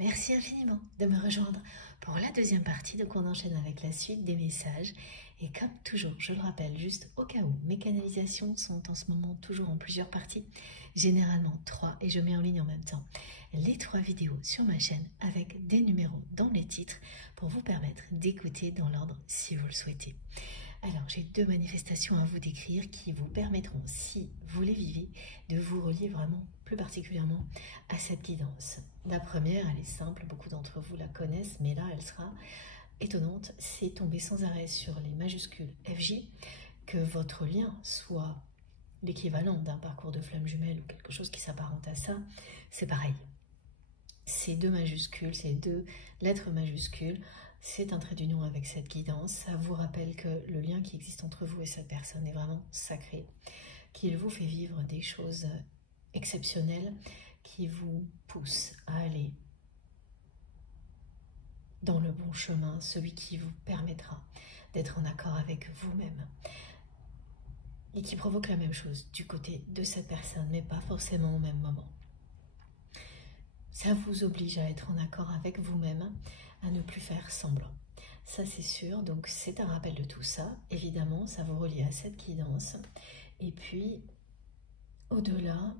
Merci infiniment de me rejoindre pour la deuxième partie. Donc on enchaîne avec la suite des messages. Et comme toujours, je le rappelle juste au cas où, mes canalisations sont en ce moment toujours en plusieurs parties, généralement 3, et je mets en ligne en même temps les 3 vidéos sur ma chaîne avec des numéros dans les titres pour vous permettre d'écouter dans l'ordre si vous le souhaitez. Alors, j'ai 2 manifestations à vous décrire qui vous permettront, si vous les vivez, de vous relier vraiment plus particulièrement à cette guidance. La première, elle est simple, beaucoup d'entre vous la connaissent, mais là, elle sera étonnante. C'est tomber sans arrêt sur les majuscules FJ, que votre lien soit l'équivalent d'un parcours de flamme jumelle ou quelque chose qui s'apparente à ça, c'est pareil. Ces 2 majuscules, ces 2 lettres majuscules, c'est un trait d'union avec cette guidance. Ça vous rappelle que le lien qui existe entre vous et cette personne est vraiment sacré, qu'il vous fait vivre des choses exceptionnelles qui vous poussent à aller dans le bon chemin, celui qui vous permettra d'être en accord avec vous-même et qui provoque la même chose du côté de cette personne, mais pas forcément au même moment. Ça vous oblige à être en accord avec vous-même, à ne plus faire semblant. Ça, c'est sûr. Donc, c'est un rappel de tout ça. Évidemment, ça vous relie à cette guidance. Et puis, au-delà,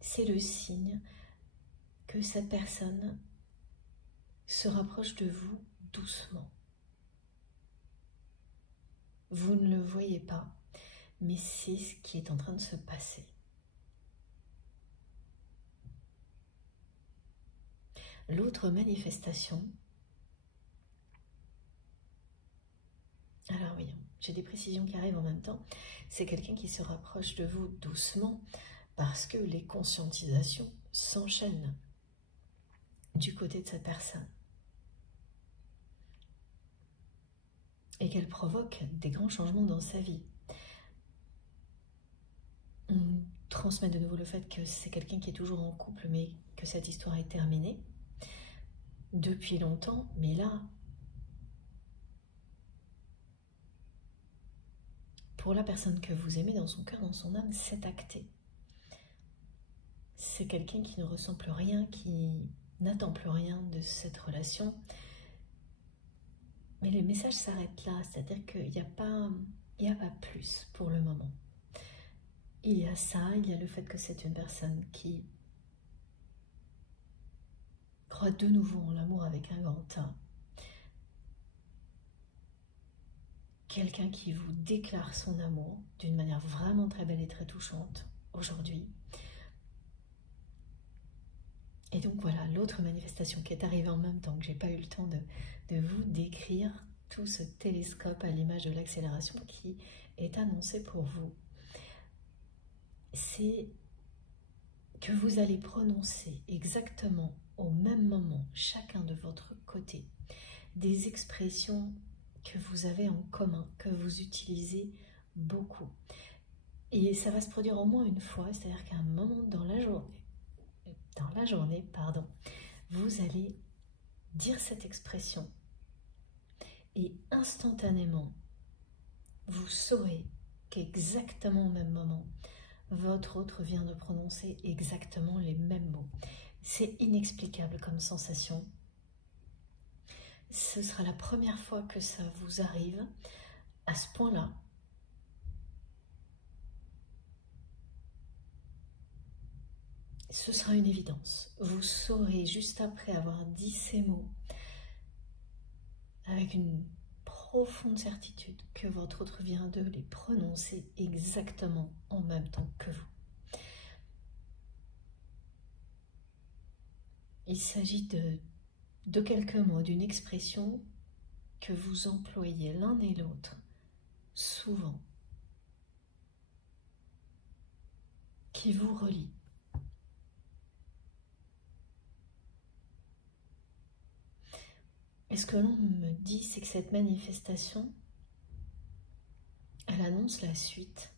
c'est le signe que cette personne se rapproche de vous doucement. Vous ne le voyez pas, mais c'est ce qui est en train de se passer. L'autre manifestation, alors oui, j'ai des précisions qui arrivent en même temps, c'est quelqu'un qui se rapproche de vous doucement parce que les conscientisations s'enchaînent du côté de cette personne et qu'elle provoque des grands changements dans sa vie. On transmet de nouveau le fait que c'est quelqu'un qui est toujours en couple mais que cette histoire est terminée depuis longtemps, mais là, pour la personne que vous aimez dans son cœur, dans son âme, c'est acté. C'est quelqu'un qui ne ressent plus rien, qui n'attend plus rien de cette relation. Mais le message s'arrête là, c'est-à-dire qu'il n'y a pas plus pour le moment. Il y a ça, il y a le fait que c'est une personne qui croit de nouveau en l'amour avec un grand A. Quelqu'un qui vous déclare son amour d'une manière vraiment très belle et très touchante aujourd'hui. Et donc voilà, l'autre manifestation qui est arrivée en même temps, que j'ai pas eu le temps de vous décrire, tout ce télescope à l'image de l'accélération qui est annoncé pour vous, c'est que vous allez prononcer exactement au même moment, chacun de votre côté, des expressions que vous avez en commun, que vous utilisez beaucoup. Et ça va se produire au moins une fois, c'est-à-dire qu'à un moment dans la journée, vous allez dire cette expression et instantanément, vous saurez qu'exactement au même moment, votre autre vient de prononcer exactement les mêmes mots. C'est inexplicable comme sensation. Ce sera la première fois que ça vous arrive à ce point-là. Ce sera une évidence. Vous saurez juste après avoir dit ces mots avec une profonde certitude que votre autre vient de les prononcer exactement en même temps que vous. Il s'agit de quelques mots, d'une expression que vous employez l'un et l'autre souvent, qui vous relie. Et ce que l'on me dit, c'est que cette manifestation, elle annonce la suite.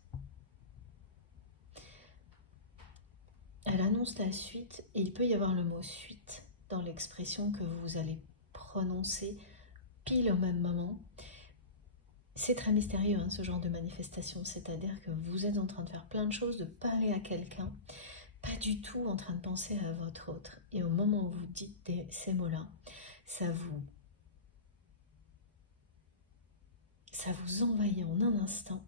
Elle annonce la suite et il peut y avoir le mot suite dans l'expression que vous allez prononcer pile au même moment. C'est très mystérieux ce genre de manifestation, c'est-à-dire que vous êtes en train de faire plein de choses, de parler à quelqu'un, pas du tout en train de penser à votre autre. Et au moment où vous dites ces mots-là, ça vous envahit en un instant.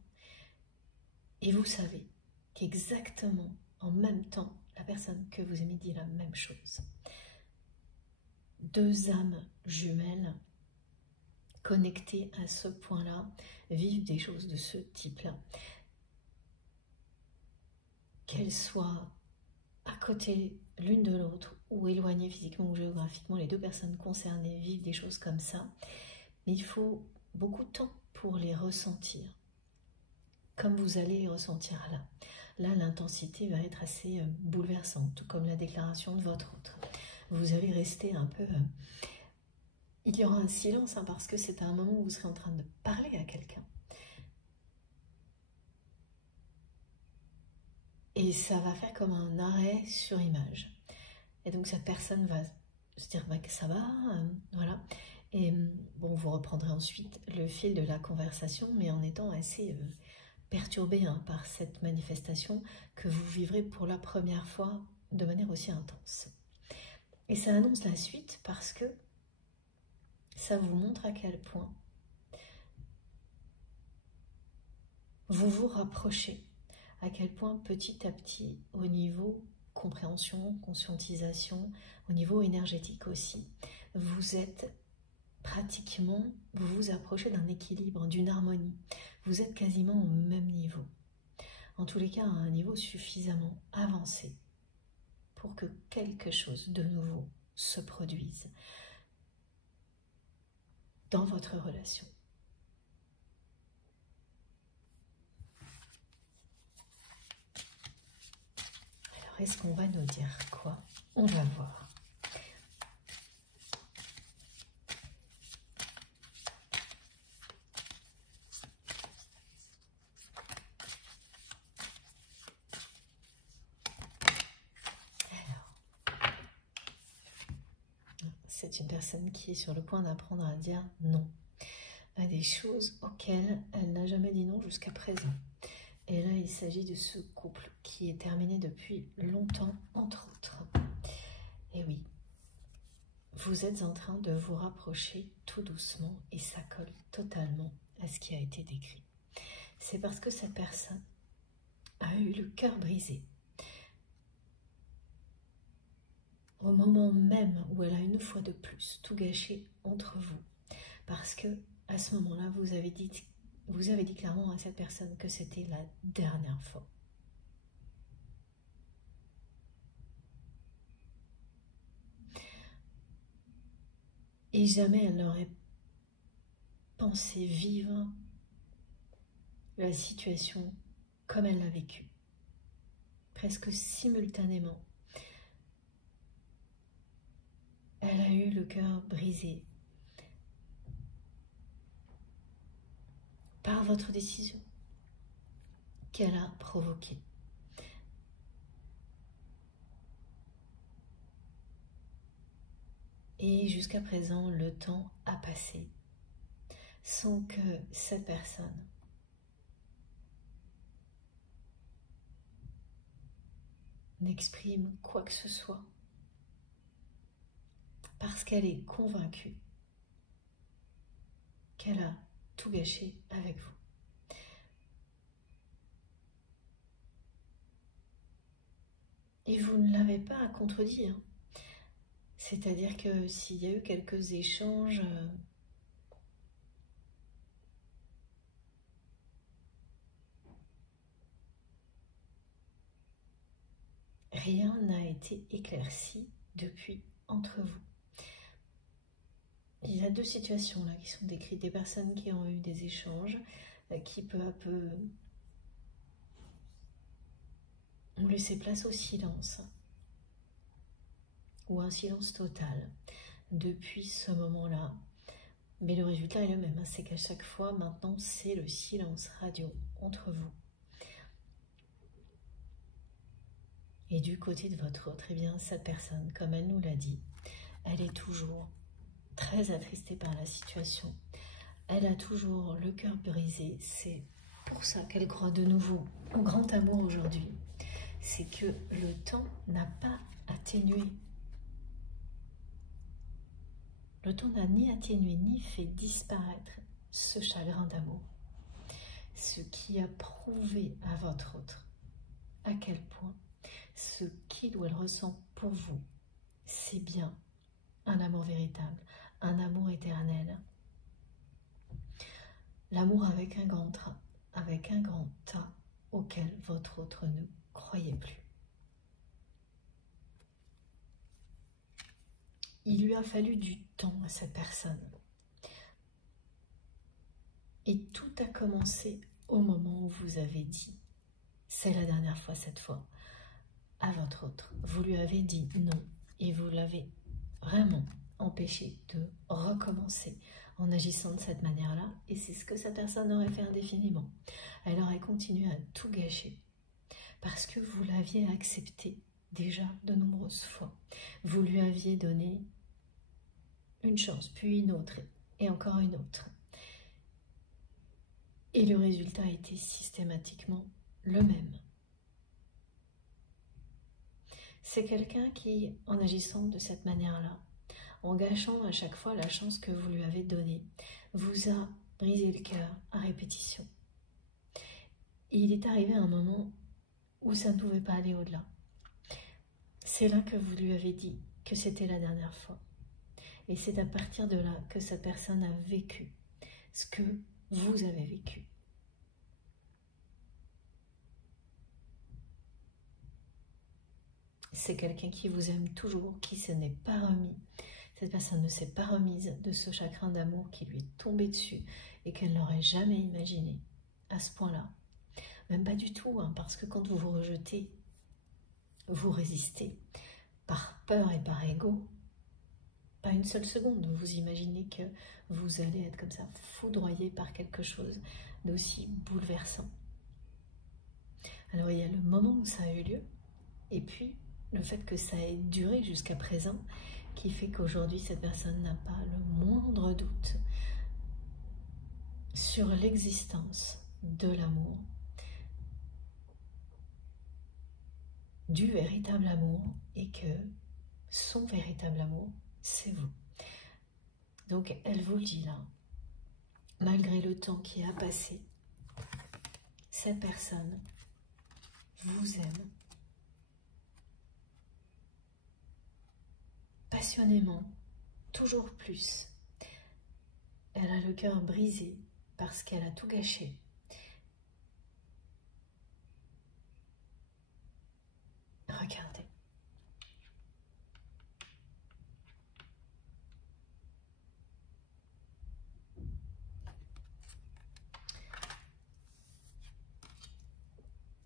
Et vous savez qu'exactement en même temps, la personne que vous aimez dit la même chose. Deux âmes jumelles connectées à ce point-là vivent des choses de ce type-là. Qu'elles soient à côté l'une de l'autre ou éloignées physiquement ou géographiquement, les deux personnes concernées vivent des choses comme ça. Mais il faut beaucoup de temps pour les ressentir, comme vous allez les ressentir là. Là, l'intensité va être assez bouleversante, tout comme la déclaration de votre autre. Vous allez rester un peu... il y aura un silence, hein, parce que c'est à un moment où vous serez en train de parler à quelqu'un. Et ça va faire comme un arrêt sur image. Et donc cette personne va se dire bah, que ça va, voilà. Et bon, vous reprendrez ensuite le fil de la conversation, mais en étant assez perturbé par cette manifestation que vous vivrez pour la première fois de manière aussi intense. Et ça annonce la suite parce que ça vous montre à quel point vous vous rapprochez, à quel point petit à petit, au niveau compréhension, conscientisation, au niveau énergétique aussi, vous êtes pratiquement, vous vous approchez d'un équilibre, d'une harmonie. Vous êtes quasiment au même niveau. En tous les cas, à un niveau suffisamment avancé pour que quelque chose de nouveau se produise dans votre relation. Alors, est-ce qu'on va nous dire quoi? On va voir. C'est une personne qui est sur le point d'apprendre à dire non à des choses auxquelles elle n'a jamais dit non jusqu'à présent. Et là, il s'agit de ce couple qui est terminé depuis longtemps, entre autres. Et oui, vous êtes en train de vous rapprocher tout doucement et ça colle totalement à ce qui a été décrit. C'est parce que cette personne a eu le cœur brisé au moment même où elle a une fois de plus tout gâché entre vous. Parce que à ce moment-là, vous avez dit clairement à cette personne que c'était la dernière fois. Et jamais elle n'aurait pensé vivre la situation comme elle l'a vécue. Presque simultanément. Elle a eu le cœur brisé par votre décision qu'elle a provoquée. Et jusqu'à présent, le temps a passé sans que cette personne n'exprime quoi que ce soit. Parce qu'elle est convaincue qu'elle a tout gâché avec vous. Et vous ne l'avez pas à contredire. C'est-à-dire que s'il y a eu quelques échanges rien n'a été éclairci depuis entre vous. Il y a deux situations là qui sont décrites, des personnes qui ont eu des échanges, qui peu à peu ont laissé place au silence, ou un silence total depuis ce moment-là. Mais le résultat est le même, c'est qu'à chaque fois maintenant c'est le silence radio entre vous. Et du côté de votre autre, eh bien cette personne, comme elle nous l'a dit, elle est toujours très attristée par la situation. Elle a toujours le cœur brisé. C'est pour ça qu'elle croit de nouveau au grand amour aujourd'hui. c'est que le temps n'a pas atténué. Le temps n'a ni atténué ni fait disparaître ce chagrin d'amour. Ce qui a prouvé à votre autre à quel point ce qu'il ou elle ressent pour vous, c'est bien un amour véritable, un amour éternel. L'amour avec un grand A, avec un grand A auquel votre autre ne croyait plus. Il lui a fallu du temps à cette personne. Et tout a commencé au moment où vous avez dit, c'est la dernière fois cette fois, à votre autre. Vous lui avez dit non et vous l'avez vraiment empêché de recommencer en agissant de cette manière-là. Et c'est ce que cette personne aurait fait indéfiniment. Elle aurait continué à tout gâcher parce que vous l'aviez accepté déjà de nombreuses fois. Vous lui aviez donné une chance, puis une autre et encore une autre. Et le résultat était systématiquement le même. C'est quelqu'un qui, en agissant de cette manière-là, en gâchant à chaque fois la chance que vous lui avez donnée, vous a brisé le cœur à répétition. Et il est arrivé un moment où ça ne pouvait pas aller au-delà. C'est là que vous lui avez dit que c'était la dernière fois. Et c'est à partir de là que cette personne a vécu ce que vous avez vécu. C'est quelqu'un qui vous aime toujours, qui se n'est pas remis. Cette personne ne s'est pas remise de ce chagrin d'amour qui lui est tombé dessus et qu'elle n'aurait jamais imaginé à ce point-là. Même pas du tout, hein, parce que quand vous vous rejetez, vous résistez par peur et par ego. Pas une seule seconde, vous imaginez que vous allez être comme ça, foudroyé par quelque chose d'aussi bouleversant. Alors il y a le moment où ça a eu lieu, et puis le fait que ça ait duré jusqu'à présent, qui fait qu'aujourd'hui cette personne n'a pas le moindre doute sur l'existence de l'amour, du véritable amour, et que son véritable amour, c'est vous. Donc elle vous le dit là, malgré le temps qui a passé, cette personne vous aime passionnément, toujours plus. Elle a le cœur brisé parce qu'elle a tout gâché. Regardez.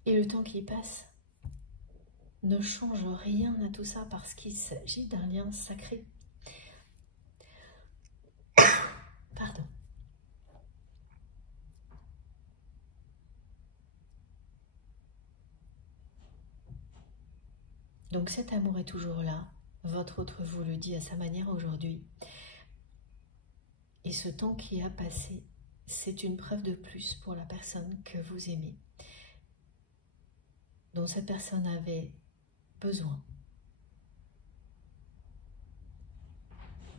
Et le temps qui passe ne change rien à tout ça parce qu'il s'agit d'un lien sacré. Pardon. Donc cet amour est toujours là. Votre autre vous le dit à sa manière aujourd'hui. Et ce temps qui a passé, c'est une preuve de plus pour la personne que vous aimez, dont cette personne avait besoin,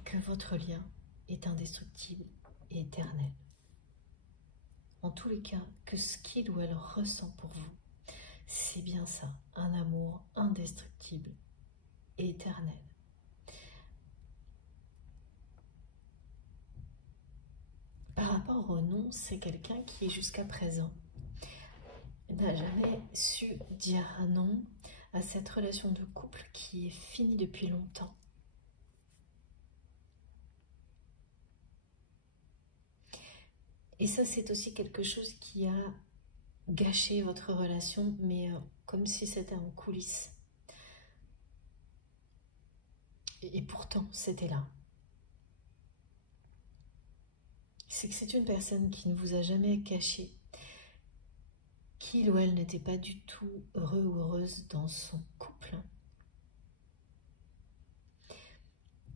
que votre lien est indestructible et éternel. En tous les cas, que ce qu'il ou elle ressent pour vous, c'est bien ça, un amour indestructible et éternel. Par rapport au non, c'est quelqu'un qui jusqu'à présent n'a jamais su dire non à cette relation de couple qui est finie depuis longtemps. Et ça, c'est aussi quelque chose qui a gâché votre relation, mais comme si c'était en coulisses. Et pourtant, c'était là. C'est que c'est une personne qui ne vous a jamais caché qu'il ou elle n'était pas du tout heureux ou heureuse dans son couple.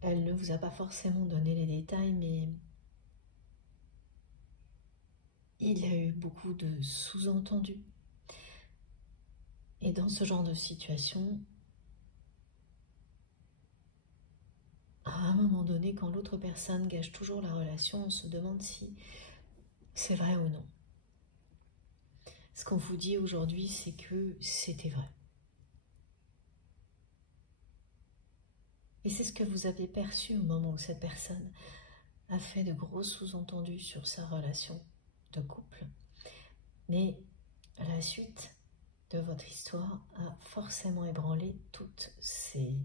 Elle ne vous a pas forcément donné les détails, mais il y a eu beaucoup de sous-entendus. Et dans ce genre de situation, à un moment donné, quand l'autre personne gâche toujours la relation, on se demande si c'est vrai ou non. Ce qu'on vous dit aujourd'hui, c'est que c'était vrai. Et c'est ce que vous avez perçu au moment où cette personne a fait de gros sous-entendus sur sa relation de couple. Mais la suite de votre histoire a forcément ébranlé toutes ces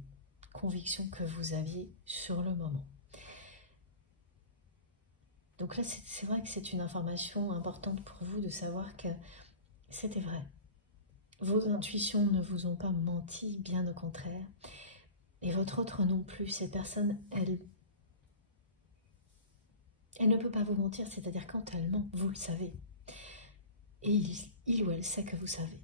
convictions que vous aviez sur le moment. Donc là, c'est vrai que c'est une information importante pour vous de savoir que c'était vrai. Vos intuitions ne vous ont pas menti, bien au contraire. Et votre autre non plus. Cette personne, elle ne peut pas vous mentir, c'est-à-dire quand elle ment, vous le savez. Et il ou elle sait que vous savez.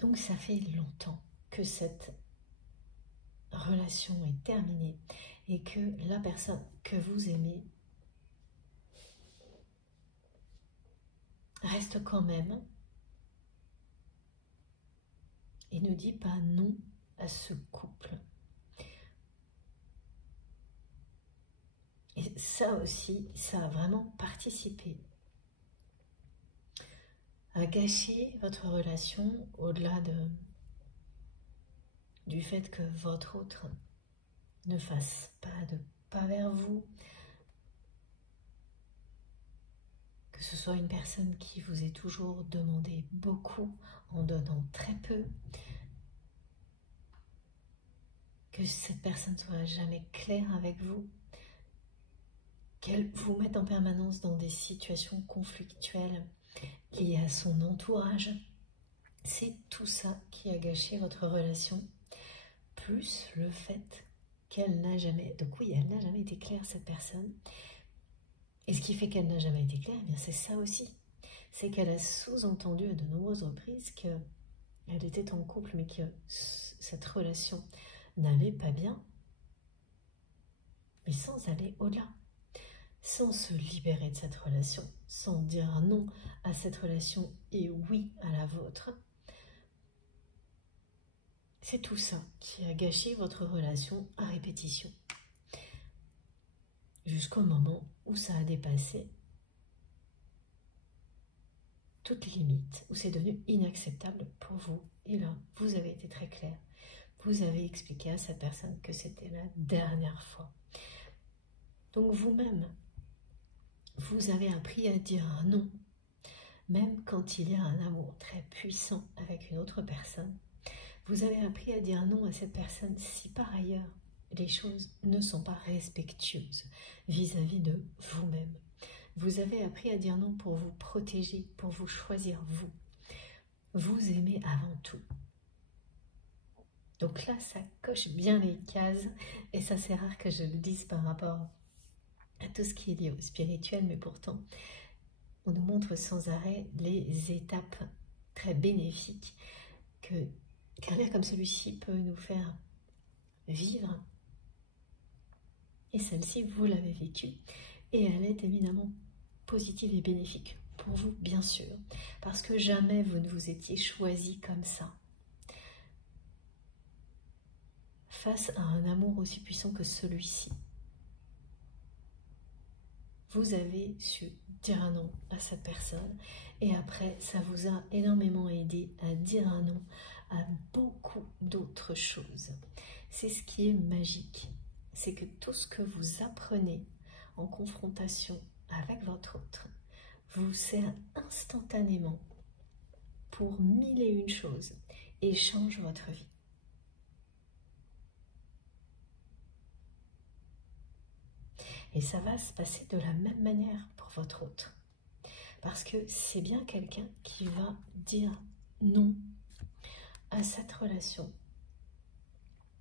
Donc ça fait longtemps que cette relation est terminée et que la personne que vous aimez reste quand même et ne dit pas non à ce couple. Et ça aussi, ça a vraiment participé à gâcher votre relation au-delà du fait que votre autre ne fasse pas de pas vers vous, que ce soit une personne qui vous ait toujours demandé beaucoup en donnant très peu, que cette personne soit jamais claire avec vous, qu'elle vous mette en permanence dans des situations conflictuelles liées à son entourage. C'est tout ça qui a gâché votre relation, plus le fait qu'elle n'a jamais, donc oui, elle n'a jamais été claire, cette personne. Et ce qui fait qu'elle n'a jamais été claire, eh bien c'est ça aussi. C'est qu'elle a sous-entendu à de nombreuses reprises qu'elle était en couple, mais que cette relation n'allait pas bien, mais sans aller au-delà, sans se libérer de cette relation, sans dire un non à cette relation et oui à la vôtre. C'est tout ça qui a gâché votre relation à répétition. Jusqu'au moment où ça a dépassé toute limite, où c'est devenu inacceptable pour vous. Et là, vous avez été très clair. Vous avez expliqué à cette personne que c'était la dernière fois. Donc vous-même, vous avez appris à dire un non, même quand il y a un amour très puissant avec une autre personne. Vous avez appris à dire non à cette personne si par ailleurs les choses ne sont pas respectueuses vis-à-vis de vous-même. Vous avez appris à dire non pour vous protéger, pour vous choisir vous. Vous aimez avant tout. Donc là, ça coche bien les cases et ça c'est rare que je le dise par rapport à tout ce qui est lié au spirituel, mais pourtant, on nous montre sans arrêt les étapes très bénéfiques qu'un air comme celui-ci peut nous faire vivre. Et celle-ci, vous l'avez vécue. Et elle est éminemment positive et bénéfique pour vous, bien sûr. Parce que jamais vous ne vous étiez choisi comme ça. Face à un amour aussi puissant que celui-ci. Vous avez su dire un non à cette personne. Et après, ça vous a énormément aidé à dire un non à beaucoup d'autres choses. C'est ce qui est magique. C'est que tout ce que vous apprenez en confrontation avec votre autre vous sert instantanément pour mille et une choses et change votre vie. Et ça va se passer de la même manière pour votre autre. Parce que c'est bien quelqu'un qui va dire non à cette relation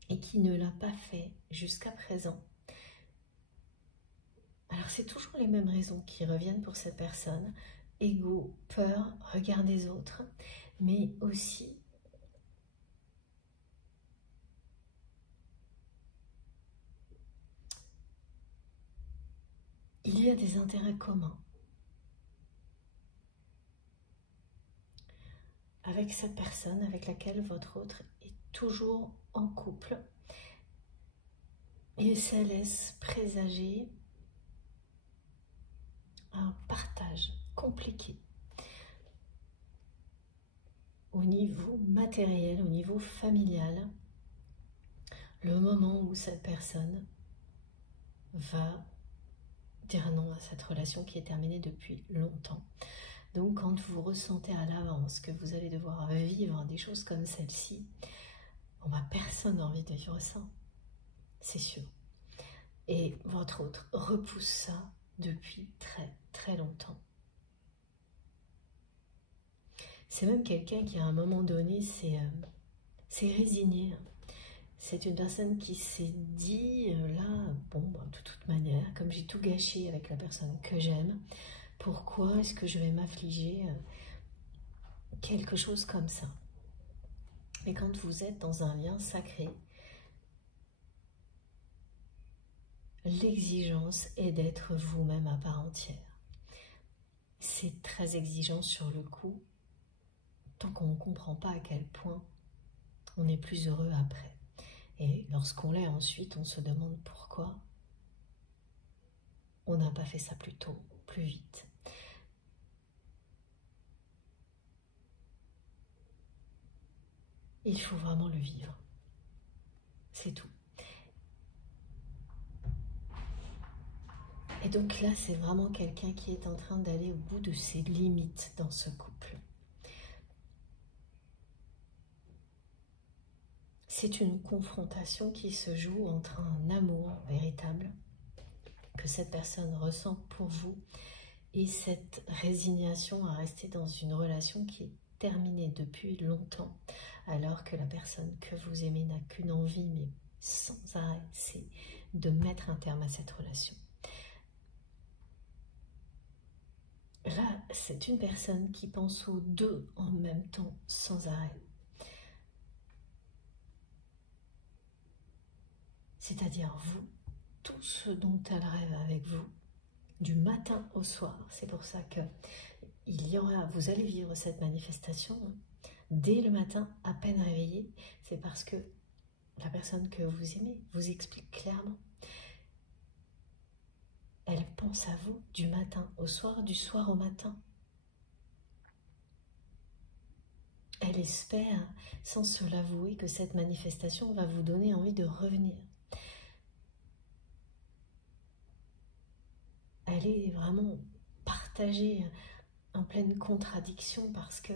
et qui ne l'a pas fait jusqu'à présent. Alors c'est toujours les mêmes raisons qui reviennent pour cette personne. Ego, peur, regard des autres, mais aussi il y a des intérêts communs. avec cette personne avec laquelle votre autre est toujours en couple. Et ça laisse présager un partage compliqué au niveau matériel, au niveau familial, le moment où cette personne va dire non à cette relation qui est terminée depuis longtemps. Donc quand vous ressentez à l'avance que vous allez devoir vivre des choses comme celle-ci, personne n'a envie de vivre ça, c'est sûr. Et votre autre repousse ça depuis très très longtemps. C'est même quelqu'un qui à un moment donné s'est résigné. C'est une personne qui s'est dit, de toute manière, comme j'ai tout gâché avec la personne que j'aime, pourquoi est-ce que je vais m'affliger quelque chose comme ça? Mais quand vous êtes dans un lien sacré, l'exigence est d'être vous-même à part entière. C'est très exigeant sur le coup, tant qu'on ne comprend pas à quel point on est plus heureux après. Et lorsqu'on l'est ensuite, on se demande pourquoi on n'a pas fait ça plus tôt, plus vite. Il faut vraiment le vivre. C'est tout. Et donc là, c'est vraiment quelqu'un qui est en train d'aller au bout de ses limites dans ce couple. C'est une confrontation qui se joue entre un amour véritable que cette personne ressent pour vous et cette résignation à rester dans une relation qui est terminée depuis longtemps, alors que la personne que vous aimez n'a qu'une envie, mais sans arrêt, c'est de mettre un terme à cette relation. Là, c'est une personne qui pense aux deux en même temps, sans arrêt. C'est-à-dire vous, tout ce dont elle rêve avec vous, du matin au soir. C'est pour ça que vous allez vivre cette manifestation dès le matin, à peine réveillé. C'est parce que la personne que vous aimez vous explique clairement. Elle pense à vous du matin au soir, du soir au matin. Elle espère, sans se l'avouer, que cette manifestation va vous donner envie de revenir. Elle est vraiment partagée, en pleine contradiction, parce que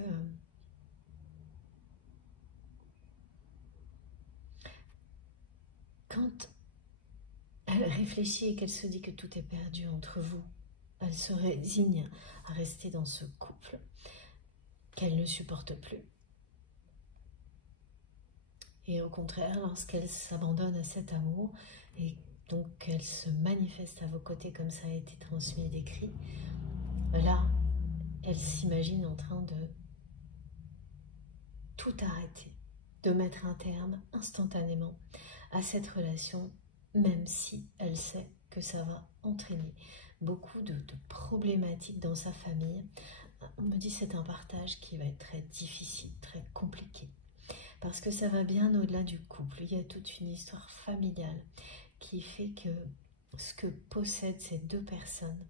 quand elle réfléchit et qu'elle se dit que tout est perdu entre vous, elle se résigne à rester dans ce couple qu'elle ne supporte plus. Et au contraire, lorsqu'elle s'abandonne à cet amour, et donc qu'elle se manifeste à vos côtés comme ça a été transmis et décrit, là, elle s'imagine en train de tout arrêter, de mettre un terme instantanément à cette relation, même si elle sait que ça va entraîner beaucoup de problématiques dans sa famille. On me dit que c'est un partage qui va être très difficile, très compliqué, parce que ça va bien au-delà du couple. Il y a toute une histoire familiale qui fait que ce que possèdent ces deux personnes,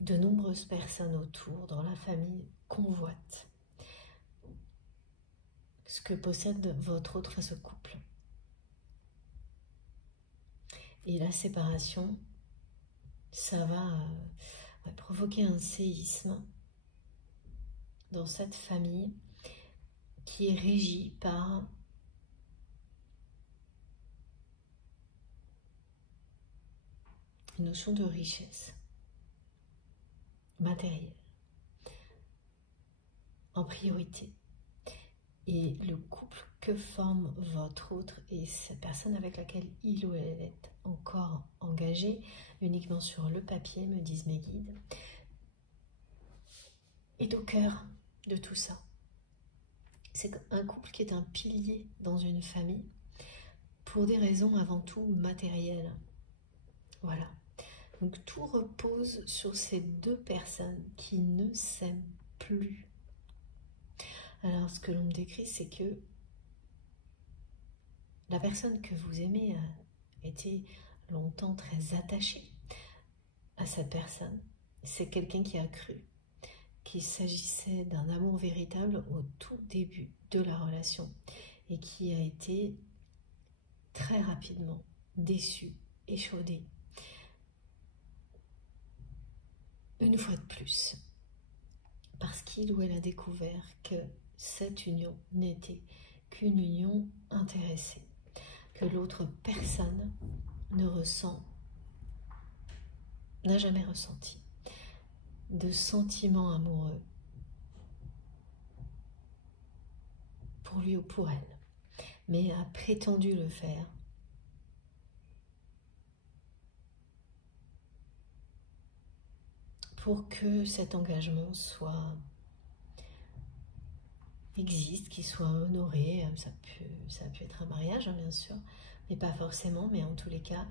de nombreuses personnes autour, dans la famille, convoitent ce que possède votre autre à ce couple. Et la séparation, ça va provoquer un séisme dans cette famille qui est régie par une notion de richesse matérielle en priorité. Et le couple que forme votre autre et cette personne avec laquelle il ou elle est encore engagé, uniquement sur le papier, me disent mes guides, est au cœur de tout ça. C'est un couple qui est un pilier dans une famille pour des raisons avant tout matérielles. Voilà. Donc tout repose sur ces deux personnes qui ne s'aiment plus. Alors, ce que l'on me décrit, c'est que la personne que vous aimez a été longtemps très attachée à cette personne. C'est quelqu'un qui a cru qu'il s'agissait d'un amour véritable au tout début de la relation et qui a été très rapidement déçu, échaudé. Une fois de plus, parce qu'il ou elle a découvert que cette union n'était qu'une union intéressée, que l'autre personne n'a jamais ressenti de sentiments amoureux pour lui ou pour elle, mais a prétendu le faire pour que cet engagement existe, qu'il soit honoré. Ça peut être un mariage, hein, bien sûr, mais pas forcément, mais en tous les cas,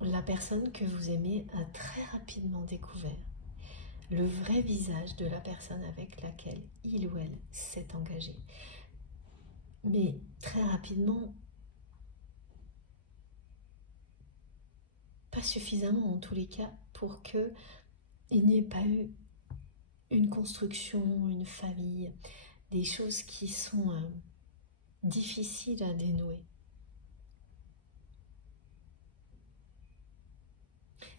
la personne que vous aimez a très rapidement découvert le vrai visage de la personne avec laquelle il ou elle s'est engagé. Mais très rapidement, pas suffisamment en tous les cas pour qu'il n'y ait pas eu une construction, une famille, des choses qui sont difficiles à dénouer.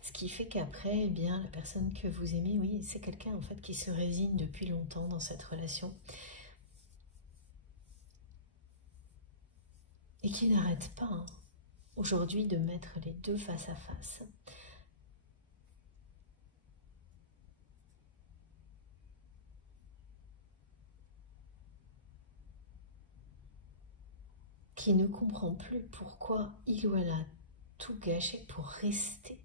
Ce qui fait qu'après, eh bien, la personne que vous aimez, oui, c'est quelqu'un en fait qui se résigne depuis longtemps dans cette relation et qui n'arrête pas hein, aujourd'hui de mettre les deux face à face. Qui ne comprend plus pourquoi il ou elle a tout gâché pour rester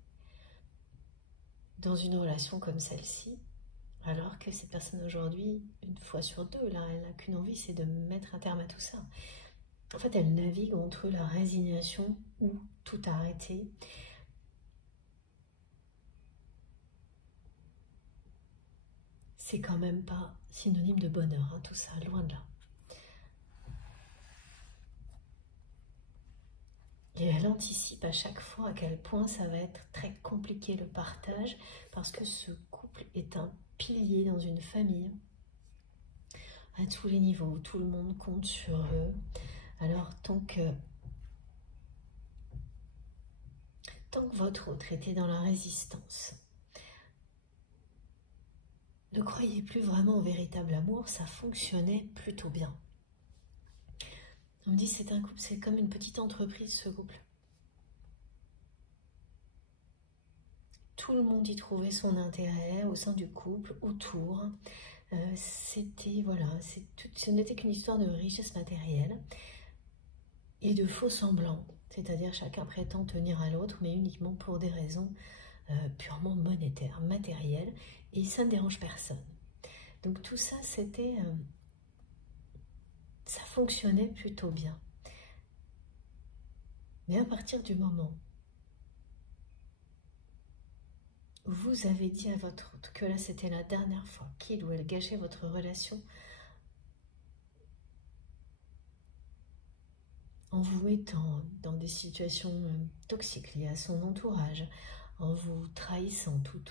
dans une relation comme celle-ci, alors que cette personne aujourd'hui, une fois sur deux, là, elle n'a qu'une envie, c'est de mettre un terme à tout ça. En fait, elle navigue entre la résignation ou tout arrêter. C'est quand même pas synonyme de bonheur, hein, tout ça, loin de là. Et elle anticipe à chaque fois à quel point ça va être très compliqué le partage, parce que ce couple est un pilier dans une famille, à tous les niveaux, tout le monde compte sur eux. Alors tant que votre autre était dans la résistance, ne croyez plus vraiment au véritable amour, ça fonctionnait plutôt bien. On me dit c'est un couple, c'est comme une petite entreprise ce couple. Tout le monde y trouvait son intérêt au sein du couple, autour. C'était, voilà, ce n'était qu'une histoire de richesse matérielle et de faux semblants. C'est-à-dire chacun prétend tenir à l'autre, mais uniquement pour des raisons purement monétaires, matérielles, et ça ne dérange personne. Donc tout ça, ça fonctionnait plutôt bien. Mais à partir du moment où vous avez dit à votre autre que là c'était la dernière fois qu'il ou elle gâchait votre relation, en vous mettant dans des situations toxiques liées à son entourage, en vous trahissant tout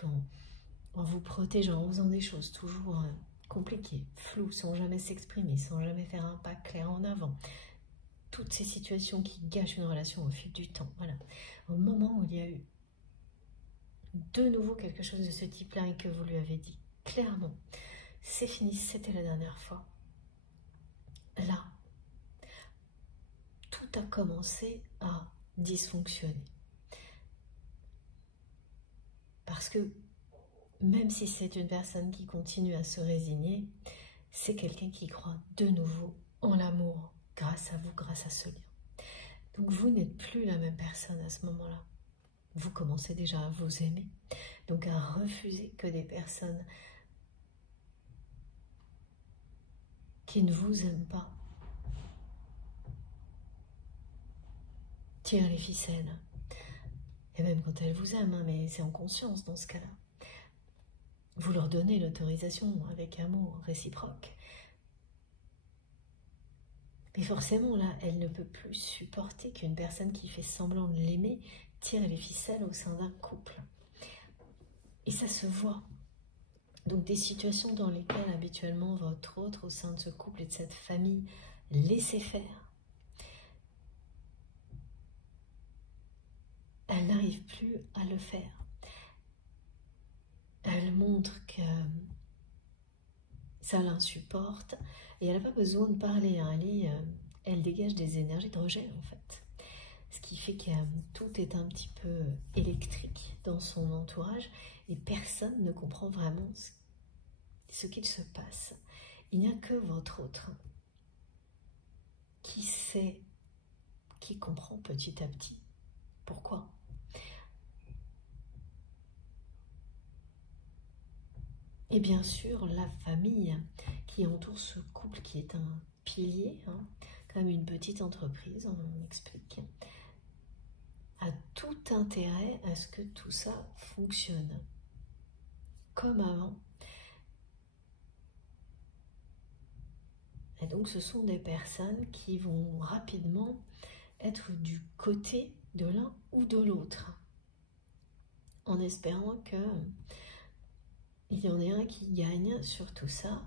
en vous protégeant, en faisant des choses toujours compliquées, floues, sans jamais s'exprimer, sans jamais faire un pas clair en avant. Toutes ces situations qui gâchent une relation au fil du temps. Voilà. Au moment où il y a eu de nouveau quelque chose de ce type-là et que vous lui avez dit clairement, c'est fini, c'était la dernière fois. Là, tout a commencé à dysfonctionner. Parce que même si c'est une personne qui continue à se résigner, c'est quelqu'un qui croit de nouveau en l'amour grâce à vous, grâce à ce lien. Donc vous n'êtes plus la même personne à ce moment-là. Vous commencez déjà à vous aimer, donc à refuser que des personnes qui ne vous aiment pas tirent les ficelles. Et même quand elles vous aiment, hein, mais c'est en conscience dans ce cas-là. Vous leur donnez l'autorisation avec amour réciproque Mais forcément, là, elle ne peut plus supporter qu'une personne qui fait semblant de l'aimer tire les ficelles au sein d'un couple. Et ça se voit. Donc des situations dans lesquelles habituellement votre autre, au sein de ce couple et de cette famille, laissait faire, elle n'arrive plus à le faire. Elle montre que ça l'insupporte et elle n'a pas besoin de parler. Elle dégage des énergies de rejet en fait. Ce qui fait que tout est un petit peu électrique dans son entourage et personne ne comprend vraiment ce qu'il se passe. Il n'y a que votre autre qui sait, qui comprend petit à petit pourquoi. Et bien sûr, la famille qui entoure ce couple qui est un pilier, comme une petite entreprise, on explique, a tout intérêt à ce que tout ça fonctionne comme avant. Et donc ce sont des personnes qui vont rapidement être du côté de l'un ou de l'autre, en espérant que il y en ait un qui gagne sur tout ça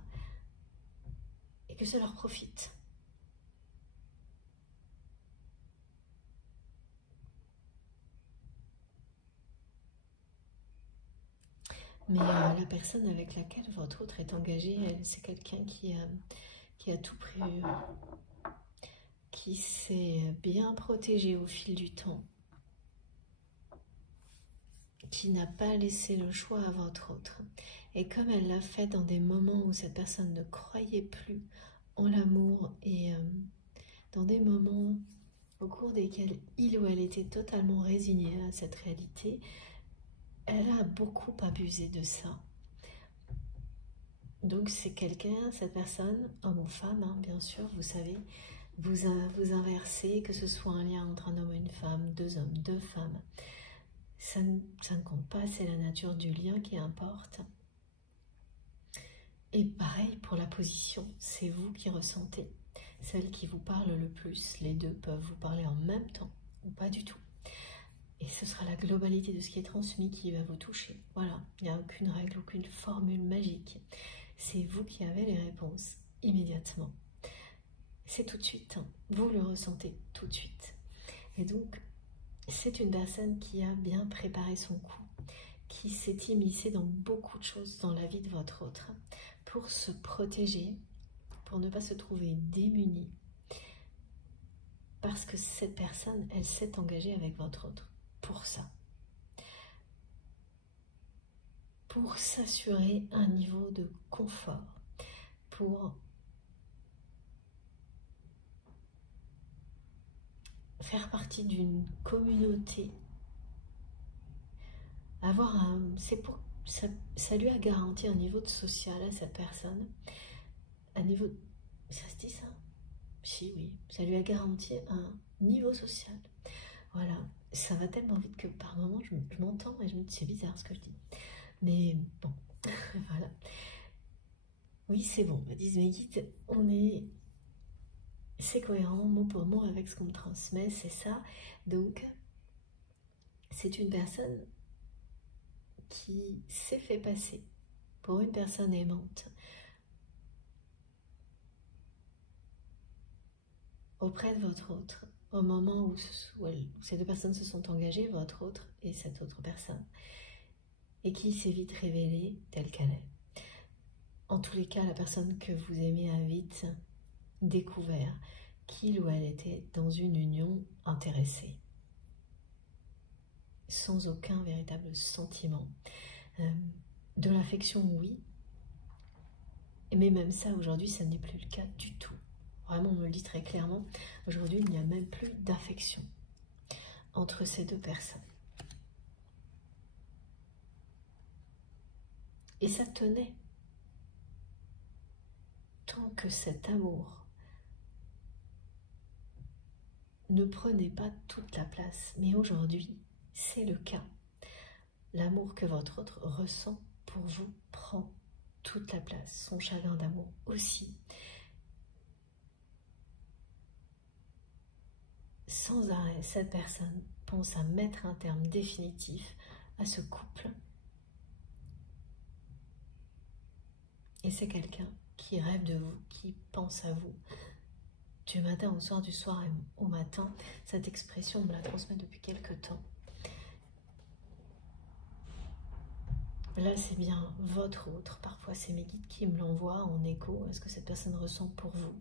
et que ça leur profite. Mais la personne avec laquelle votre autre est engagée, c'est quelqu'un qui a tout prévu, qui s'est bien protégé au fil du temps, qui n'a pas laissé le choix à votre autre. Et comme elle l'a fait dans des moments où cette personne ne croyait plus en l'amour et dans des moments au cours desquels il ou elle était totalement résigné à cette réalité, elle a beaucoup abusé de ça. Donc c'est quelqu'un, cette personne, homme ou femme, bien sûr, vous savez, vous inversez, que ce soit un lien entre un homme et une femme, deux hommes, deux femmes. Ça ne compte pas, c'est la nature du lien qui importe. Et pareil pour la position, c'est vous qui ressentez. Celle qui vous parle le plus, les deux peuvent vous parler en même temps, ou pas du tout. Et ce sera la globalité de ce qui est transmis qui va vous toucher. Voilà, il n'y a aucune règle, aucune formule magique. C'est vous qui avez les réponses immédiatement. C'est tout de suite, vous le ressentez tout de suite. Et donc, c'est une personne qui a bien préparé son coup, qui s'est immiscée dans beaucoup de choses dans la vie de votre autre, pour se protéger, pour ne pas se trouver démunie, parce que cette personne, elle s'est engagée avec votre autre pour ça, pour s'assurer un niveau de confort, pour faire partie d'une communauté, ça lui a garanti un niveau de social à cette personne, un niveau, ça se dit ça? Si, oui, ça lui a garanti un niveau social. Voilà, ça va tellement vite que par moments je m'entends et je me dis c'est bizarre ce que je dis. Mais bon, voilà. Oui, c'est bon, me disent mes guides, c'est cohérent mot pour mot avec ce qu'on me transmet, c'est ça. Donc, c'est une personne qui s'est fait passer pour une personne aimante auprès de votre autre, au moment où ces deux personnes se sont engagées, votre autre et cette autre personne, et qui s'est vite révélée telle qu'elle est. En tous les cas, la personne que vous aimez a vite découvert qu'il ou elle était dans une union intéressée, sans aucun véritable sentiment. De l'affection, oui, mais même ça, aujourd'hui, ça n'est plus le cas du tout. Vraiment, on me le dit très clairement, aujourd'hui, il n'y a même plus d'affection entre ces deux personnes. Et ça tenait. Tant que cet amour ne prenait pas toute la place, mais aujourd'hui, c'est le cas. L'amour que votre autre ressent pour vous prend toute la place, son chagrin d'amour aussi. sans arrêt, cette personne pense à mettre un terme définitif à ce couple. Et c'est quelqu'un qui rêve de vous, qui pense à vous. Du matin au soir, du soir et au matin, cette expression me la transmet depuis quelques temps. Là, c'est bien votre autre. Parfois, c'est mes guides qui me l'envoient en écho. Est-ce que cette personne ressent pour vous?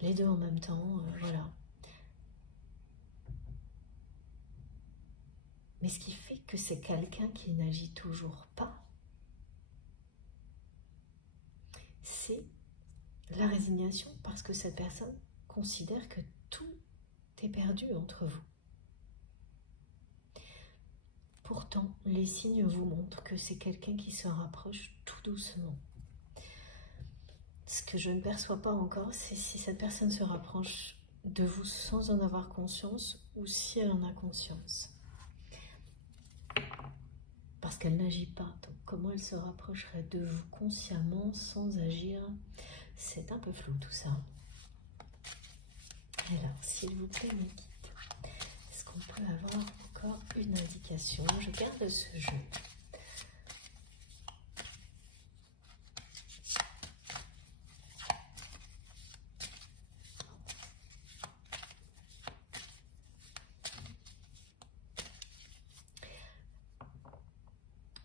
Les deux en même temps, voilà. Mais ce qui fait que c'est quelqu'un qui n'agit toujours pas, c'est la résignation, parce que cette personne considère que tout est perdu entre vous. Pourtant, les signes vous montrent que c'est quelqu'un qui se rapproche tout doucement. Ce que je ne perçois pas encore, c'est si cette personne se rapproche de vous sans en avoir conscience ou si elle en a conscience. Parce qu'elle n'agit pas. Donc comment elle se rapprocherait de vous consciemment sans agir? C'est un peu flou tout ça. Alors, s'il vous plaît, mes guides, est-ce qu'on peut avoir encore une indication? Je garde ce jeu.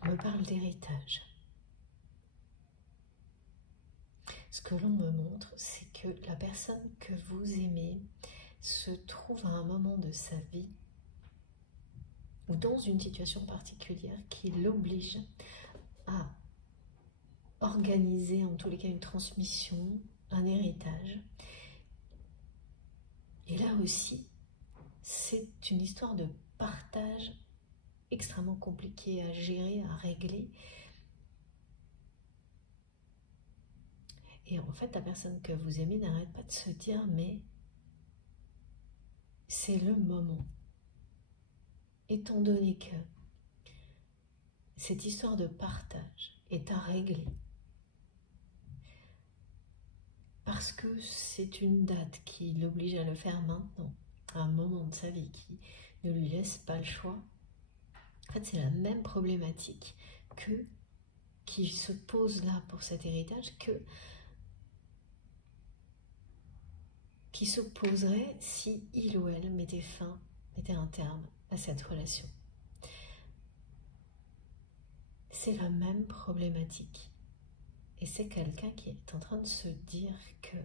On me parle d'héritage. Ce que l'on me montre, c'est que la personne que vous aimez se trouve à un moment de sa vie ou dans une situation particulière qui l'oblige à organiser, en tous les cas, une transmission, un héritage. Et là aussi, c'est une histoire de partage extrêmement compliquée à gérer, à régler. Et en fait, la personne que vous aimez n'arrête pas de se dire, mais c'est le moment. Étant donné que cette histoire de partage est à régler, parce que c'est une date qui l'oblige à le faire maintenant, à un moment de sa vie qui ne lui laisse pas le choix. En fait, c'est la même problématique qui se pose là pour cet héritage qui se poserait si il ou elle mettait un terme à cette relation. C'est la même problématique. Et c'est quelqu'un qui est en train de se dire que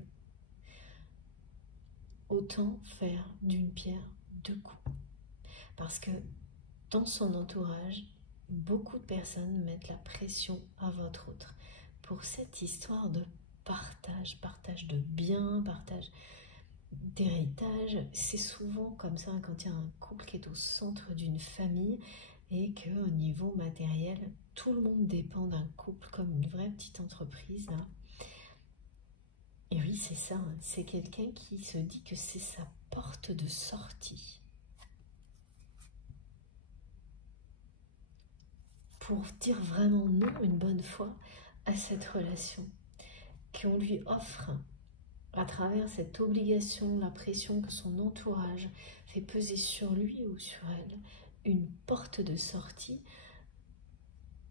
autant faire d'une pierre deux coups. Parce que dans son entourage, beaucoup de personnes mettent la pression à votre autre pour cette histoire de partage de biens, partage d'héritage. C'est souvent comme ça quand il y a un couple qui est au centre d'une famille et qu'au niveau matériel, tout le monde dépend d'un couple comme une vraie petite entreprise là. Et oui, c'est ça, hein. C'est quelqu'un qui se dit que c'est sa porte de sortie pour dire vraiment non une bonne fois à cette relation, qu'on lui offre à travers cette obligation, la pression que son entourage fait peser sur lui ou sur elle, une porte de sortie,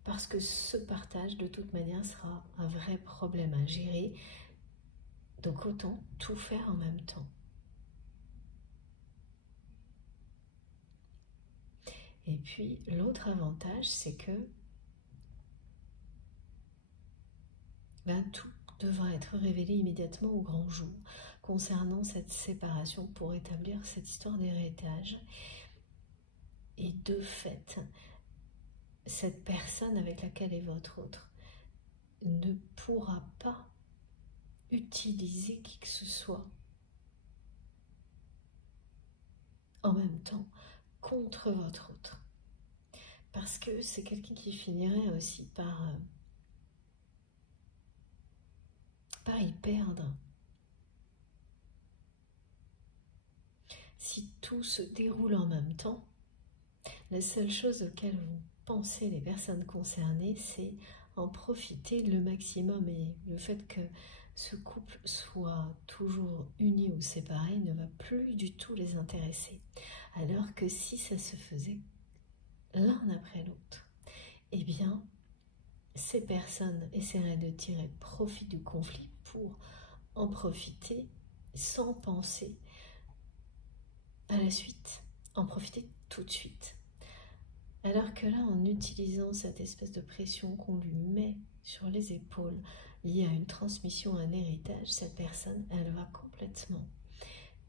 parce que ce partage de toute manière sera un vrai problème à gérer. Donc autant tout faire en même temps. Et puis l'autre avantage, c'est que tout devra être révélé immédiatement au grand jour concernant cette séparation pour établir cette histoire d'héritage. Et de fait, cette personne avec laquelle est votre autre ne pourra pas utiliser qui que ce soit en même temps contre votre autre. Parce que c'est quelqu'un qui finirait aussi par y perdre. Si tout se déroule en même temps, la seule chose auquel vont penser les personnes concernées, c'est en profiter le maximum. Et le fait que ce couple soit toujours uni ou séparé ne va plus du tout les intéresser. Alors que si ça se faisait l'un après l'autre, eh bien, ces personnes essaieraient de tirer profit du conflit pour en profiter sans penser à la suite, en profiter tout de suite. Alors que là, en utilisant cette espèce de pression qu'on lui met sur les épaules, liée à une transmission, un héritage, cette personne, elle va complètement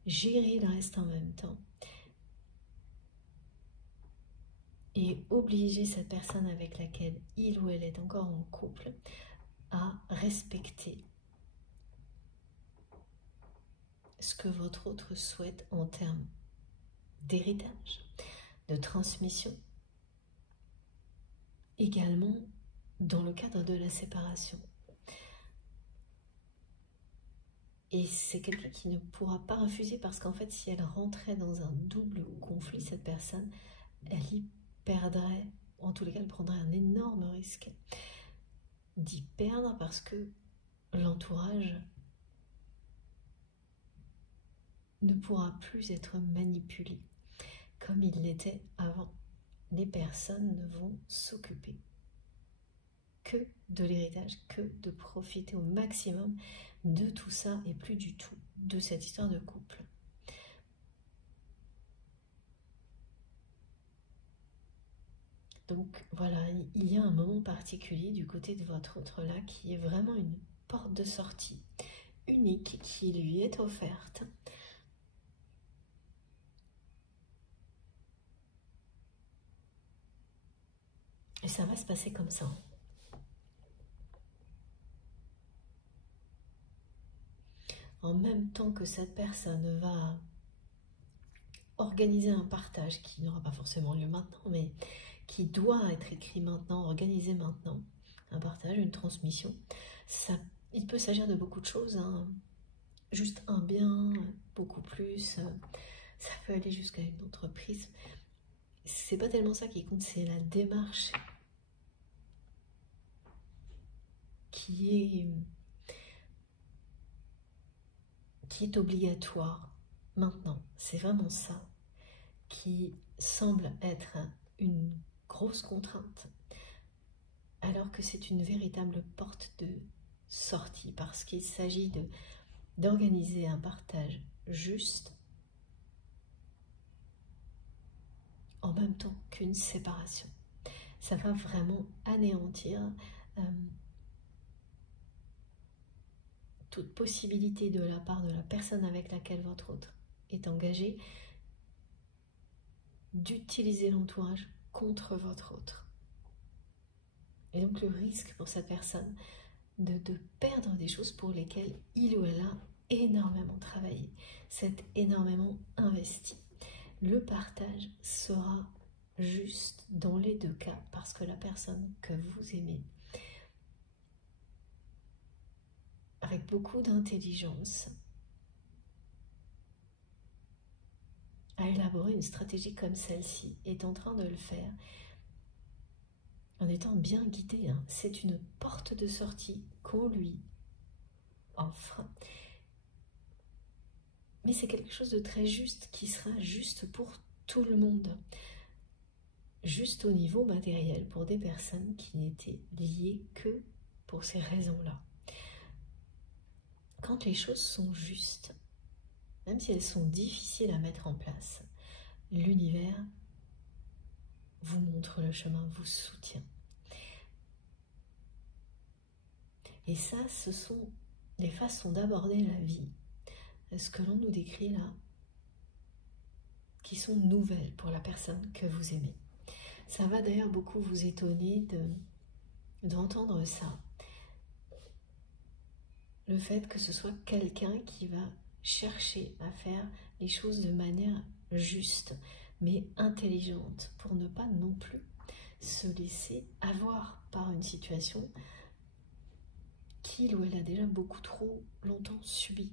gérer le reste en même temps et obliger cette personne avec laquelle il ou elle est encore en couple à respecter ce que votre autre souhaite en termes d'héritage, de transmission. Également dans le cadre de la séparation. Et c'est quelqu'un qui ne pourra pas refuser parce qu'en fait, si elle rentrait dans un double conflit, cette personne, elle y perdrait, en tous les cas, elle prendrait un énorme risque d'y perdre parce que l'entourage ne pourra plus être manipulé comme il l'était avant. Les personnes ne vont s'occuper que de l'héritage, que de profiter au maximum de tout ça et plus du tout de cette histoire de couple. Donc voilà, il y a un moment particulier du côté de votre autre là qui est vraiment une porte de sortie unique qui lui est offerte. Et ça va se passer comme ça. En même temps que cette personne va organiser un partage qui n'aura pas forcément lieu maintenant, mais qui doit être écrit maintenant, organisé maintenant, un partage, une transmission, il peut s'agir de beaucoup de choses, hein. Juste un bien, beaucoup plus, ça peut aller jusqu'à une entreprise. C'est pas tellement ça qui compte, c'est la démarche qui est obligatoire maintenant. C'est vraiment ça qui semble être une grosse contrainte, alors que c'est une véritable porte de sortie, parce qu'il s'agit d'organiser un partage juste en même temps qu'une séparation. Ça va vraiment anéantir toute possibilité de la part de la personne avec laquelle votre autre est engagé d'utiliser l'entourage contre votre autre. Et donc le risque pour cette personne de perdre des choses pour lesquelles il ou elle a énormément travaillé, s'est énormément investi. Le partage sera juste dans les deux cas parce que la personne que vous aimez, avec beaucoup d'intelligence, a élaboré une stratégie comme celle-ci, est en train de le faire en étant bien guidé. C'est une porte de sortie qu'on lui offre. Mais c'est quelque chose de très juste qui sera juste pour tout le monde. Juste au niveau matériel pour des personnes qui n'étaient liées que pour ces raisons-là. Quand les choses sont justes, même si elles sont difficiles à mettre en place, l'univers vous montre le chemin, vous soutient. Et ça, ce sont les façons d'aborder la vie, ce que l'on nous décrit là, qui sont nouvelles pour la personne que vous aimez. Ça va d'ailleurs beaucoup vous étonner d'entendre ça. Le fait que ce soit quelqu'un qui va chercher à faire les choses de manière juste, mais intelligente, pour ne pas non plus se laisser avoir par une situation qu'il ou elle a déjà beaucoup trop longtemps subi.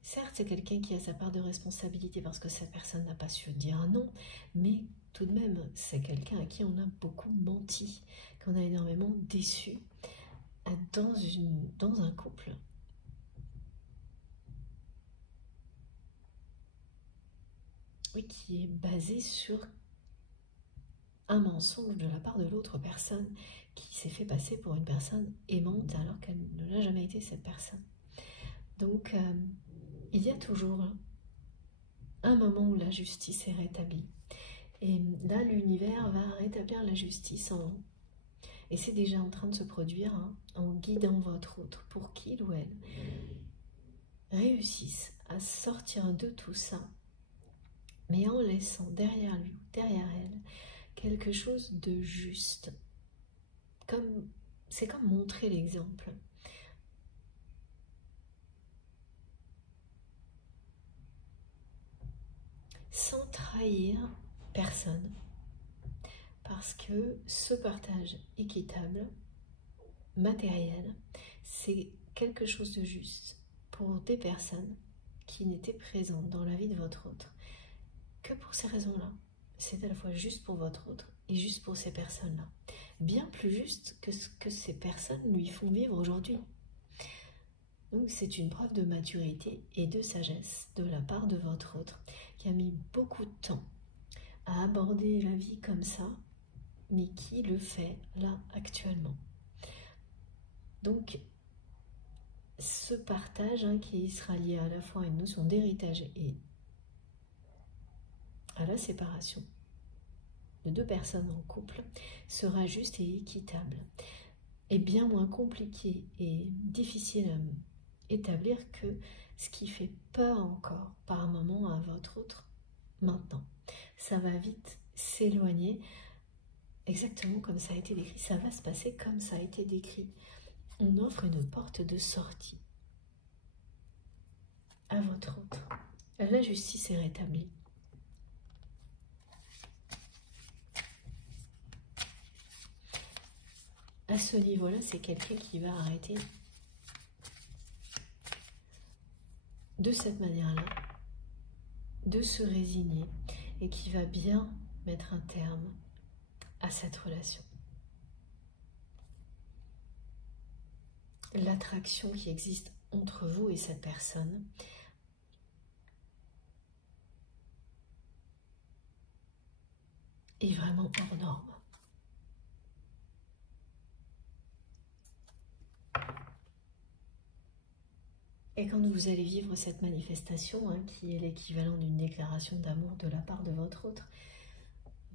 Certes, c'est quelqu'un qui a sa part de responsabilité parce que cette personne n'a pas su dire un non, mais tout de même, c'est quelqu'un à qui on a beaucoup menti, qu'on a énormément déçu. dans un couple, oui, qui est basé sur un mensonge de la part de l'autre personne qui s'est fait passer pour une personne aimante alors qu'elle ne l'a jamais été, cette personne. Donc, il y a toujours un moment où la justice est rétablie. Et là, l'univers va rétablir la justice et c'est déjà en train de se produire, hein, en guidant votre autre pour qu'il ou elle réussisse à sortir de tout ça, mais en laissant derrière lui, derrière elle, quelque chose de juste. C'est comme montrer l'exemple. Sans trahir personne. Parce que ce partage équitable, matériel, c'est quelque chose de juste pour des personnes qui n'étaient présentes dans la vie de votre autre que pour ces raisons-là. C'est à la fois juste pour votre autre et juste pour ces personnes-là. Bien plus juste que ce que ces personnes lui font vivre aujourd'hui. Donc c'est une preuve de maturité et de sagesse de la part de votre autre qui a mis beaucoup de temps à aborder la vie comme ça, mais qui le fait là actuellement. Donc ce partage, hein, qui sera lié à la fois à une notion d'héritage et à la séparation de deux personnes en couple, sera juste et équitable, et bien moins compliqué et difficile à établir que ce qui fait peur encore par moment à votre autre maintenant. Ça va vite s'éloigner exactement comme ça a été décrit, ça va se passer comme ça a été décrit. On offre une porte de sortie à votre autre. La justice est rétablie. À ce niveau-là, c'est quelqu'un qui va arrêter de cette manière-là, de se résigner et qui va bien mettre un terme à cette relation. L'attraction qui existe entre vous et cette personne est vraiment hors norme. Et quand vous allez vivre cette manifestation, hein, qui est l'équivalent d'une déclaration d'amour de la part de votre autre,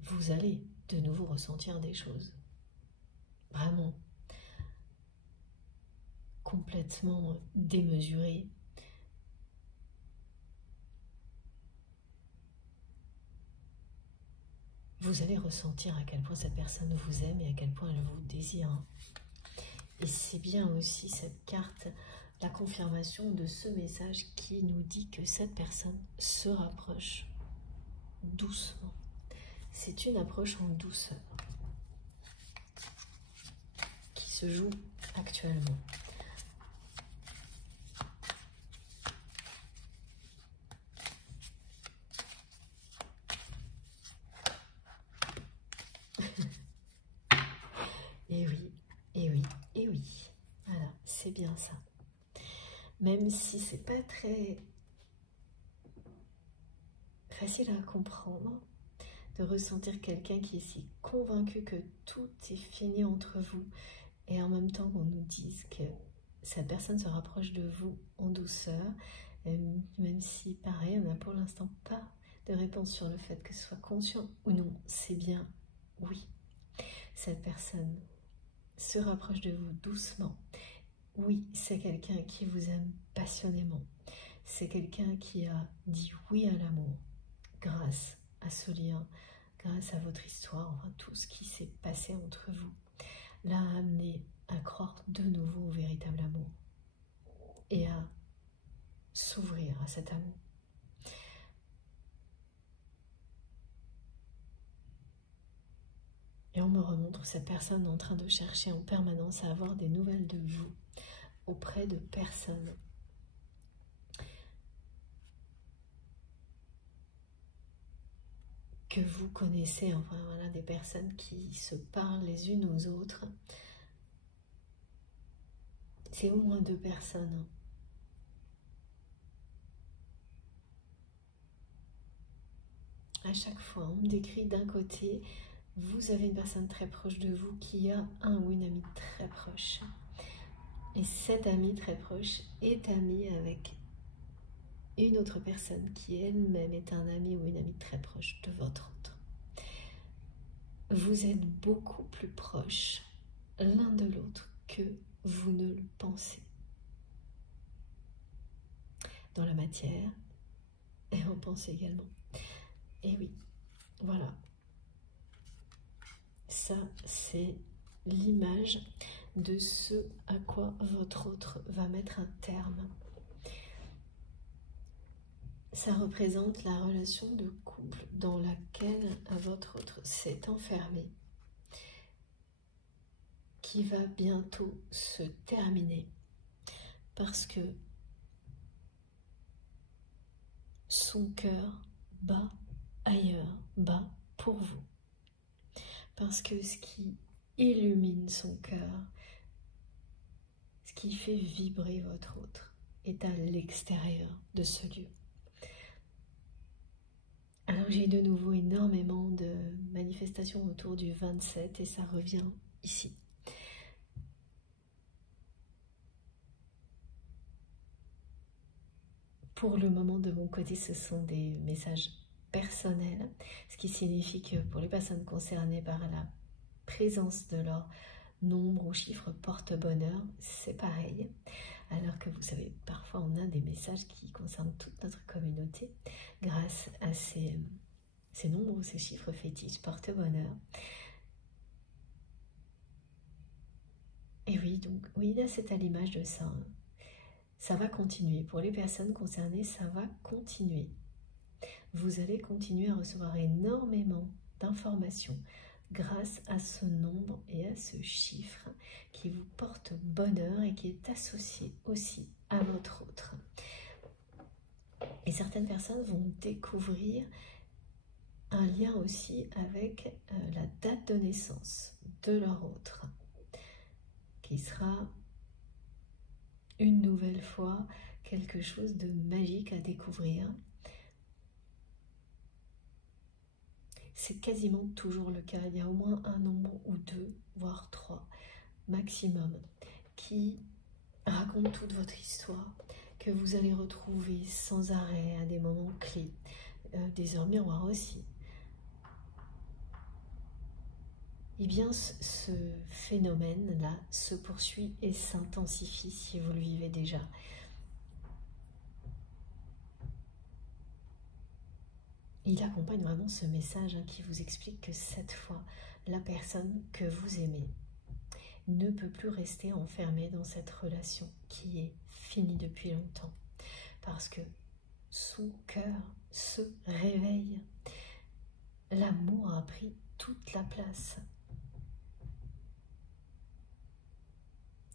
vous allez de nouveau ressentir des choses vraiment complètement démesurées. Vous allez ressentir à quel point cette personne vous aime et à quel point elle vous désire. Et c'est bien aussi cette carte, la confirmation de ce message qui nous dit que cette personne se rapproche doucement. C'est une approche en douceur qui se joue actuellement. Et oui, et oui, et oui. Voilà, c'est bien ça. Même si c'est pas très facile à comprendre, de ressentir quelqu'un qui est si convaincu que tout est fini entre vous, et en même temps qu'on nous dise que cette personne se rapproche de vous en douceur, même si pareil, on n'a pour l'instant pas de réponse sur le fait que ce soit conscient ou non, c'est bien oui. Cette personne se rapproche de vous doucement. Oui, c'est quelqu'un qui vous aime passionnément. C'est quelqu'un qui a dit oui à l'amour grâce à ce lien, grâce à votre histoire, enfin tout ce qui s'est passé entre vous, l'a amené à croire de nouveau au véritable amour et à s'ouvrir à cet amour. Et on me remontre cette personne en train de chercher en permanence à avoir des nouvelles de vous auprès de personnes que vous connaissez, enfin voilà, des personnes qui se parlent les unes aux autres C'est au moins 2 personnes. À chaque fois, on me décrit d'un côté, vous avez une personne très proche de vous qui a un ou une amie très proche. Et cette amie très proche est amie avec une autre personne qui elle-même est un ami ou une amie très proche de votre autre. Vous êtes beaucoup plus proches l'un de l'autre que vous ne le pensez. Dans la matière et en pensée également. Et oui, voilà. Ça, c'est l'image de ce à quoi votre autre va mettre un terme. Ça représente la relation de couple dans laquelle votre autre s'est enfermé, qui va bientôt se terminer parce que son cœur bat ailleurs, bat pour vous. Parce que ce qui illumine son cœur, ce qui fait vibrer votre autre, est à l'extérieur de ce lieu. Alors j'ai de nouveau énormément de manifestations autour du 27 et ça revient ici. Pour le moment, de mon côté, ce sont des messages personnels, ce qui signifie que pour les personnes concernées par la présence de leur nombre ou chiffre porte-bonheur, c'est pareil. Alors que vous savez, parfois on a des messages qui concernent toute notre communauté grâce à ces nombres ou ces chiffres fétiches porte-bonheur. Et oui, donc oui, là c'est à l'image de ça. Ça va continuer. Pour les personnes concernées, ça va continuer. Vous allez continuer à recevoir énormément d'informations grâce à ce nombre et à ce chiffre qui vous porte bonheur et qui est associé aussi à votre autre. Et certaines personnes vont découvrir un lien aussi avec la date de naissance de leur autre, qui sera une nouvelle fois quelque chose de magique à découvrir. C'est quasiment toujours le cas. Il y a au moins un nombre ou 2, voire 3 maximum, qui racontent toute votre histoire, que vous allez retrouver sans arrêt à des moments clés, des heures miroirs aussi. Eh bien, ce phénomène-là se poursuit et s'intensifie si vous le vivez déjà. Il accompagne vraiment ce message qui vous explique que cette fois, la personne que vous aimez ne peut plus rester enfermée dans cette relation qui est finie depuis longtemps. Parce que son cœur se réveille. L'amour a pris toute la place.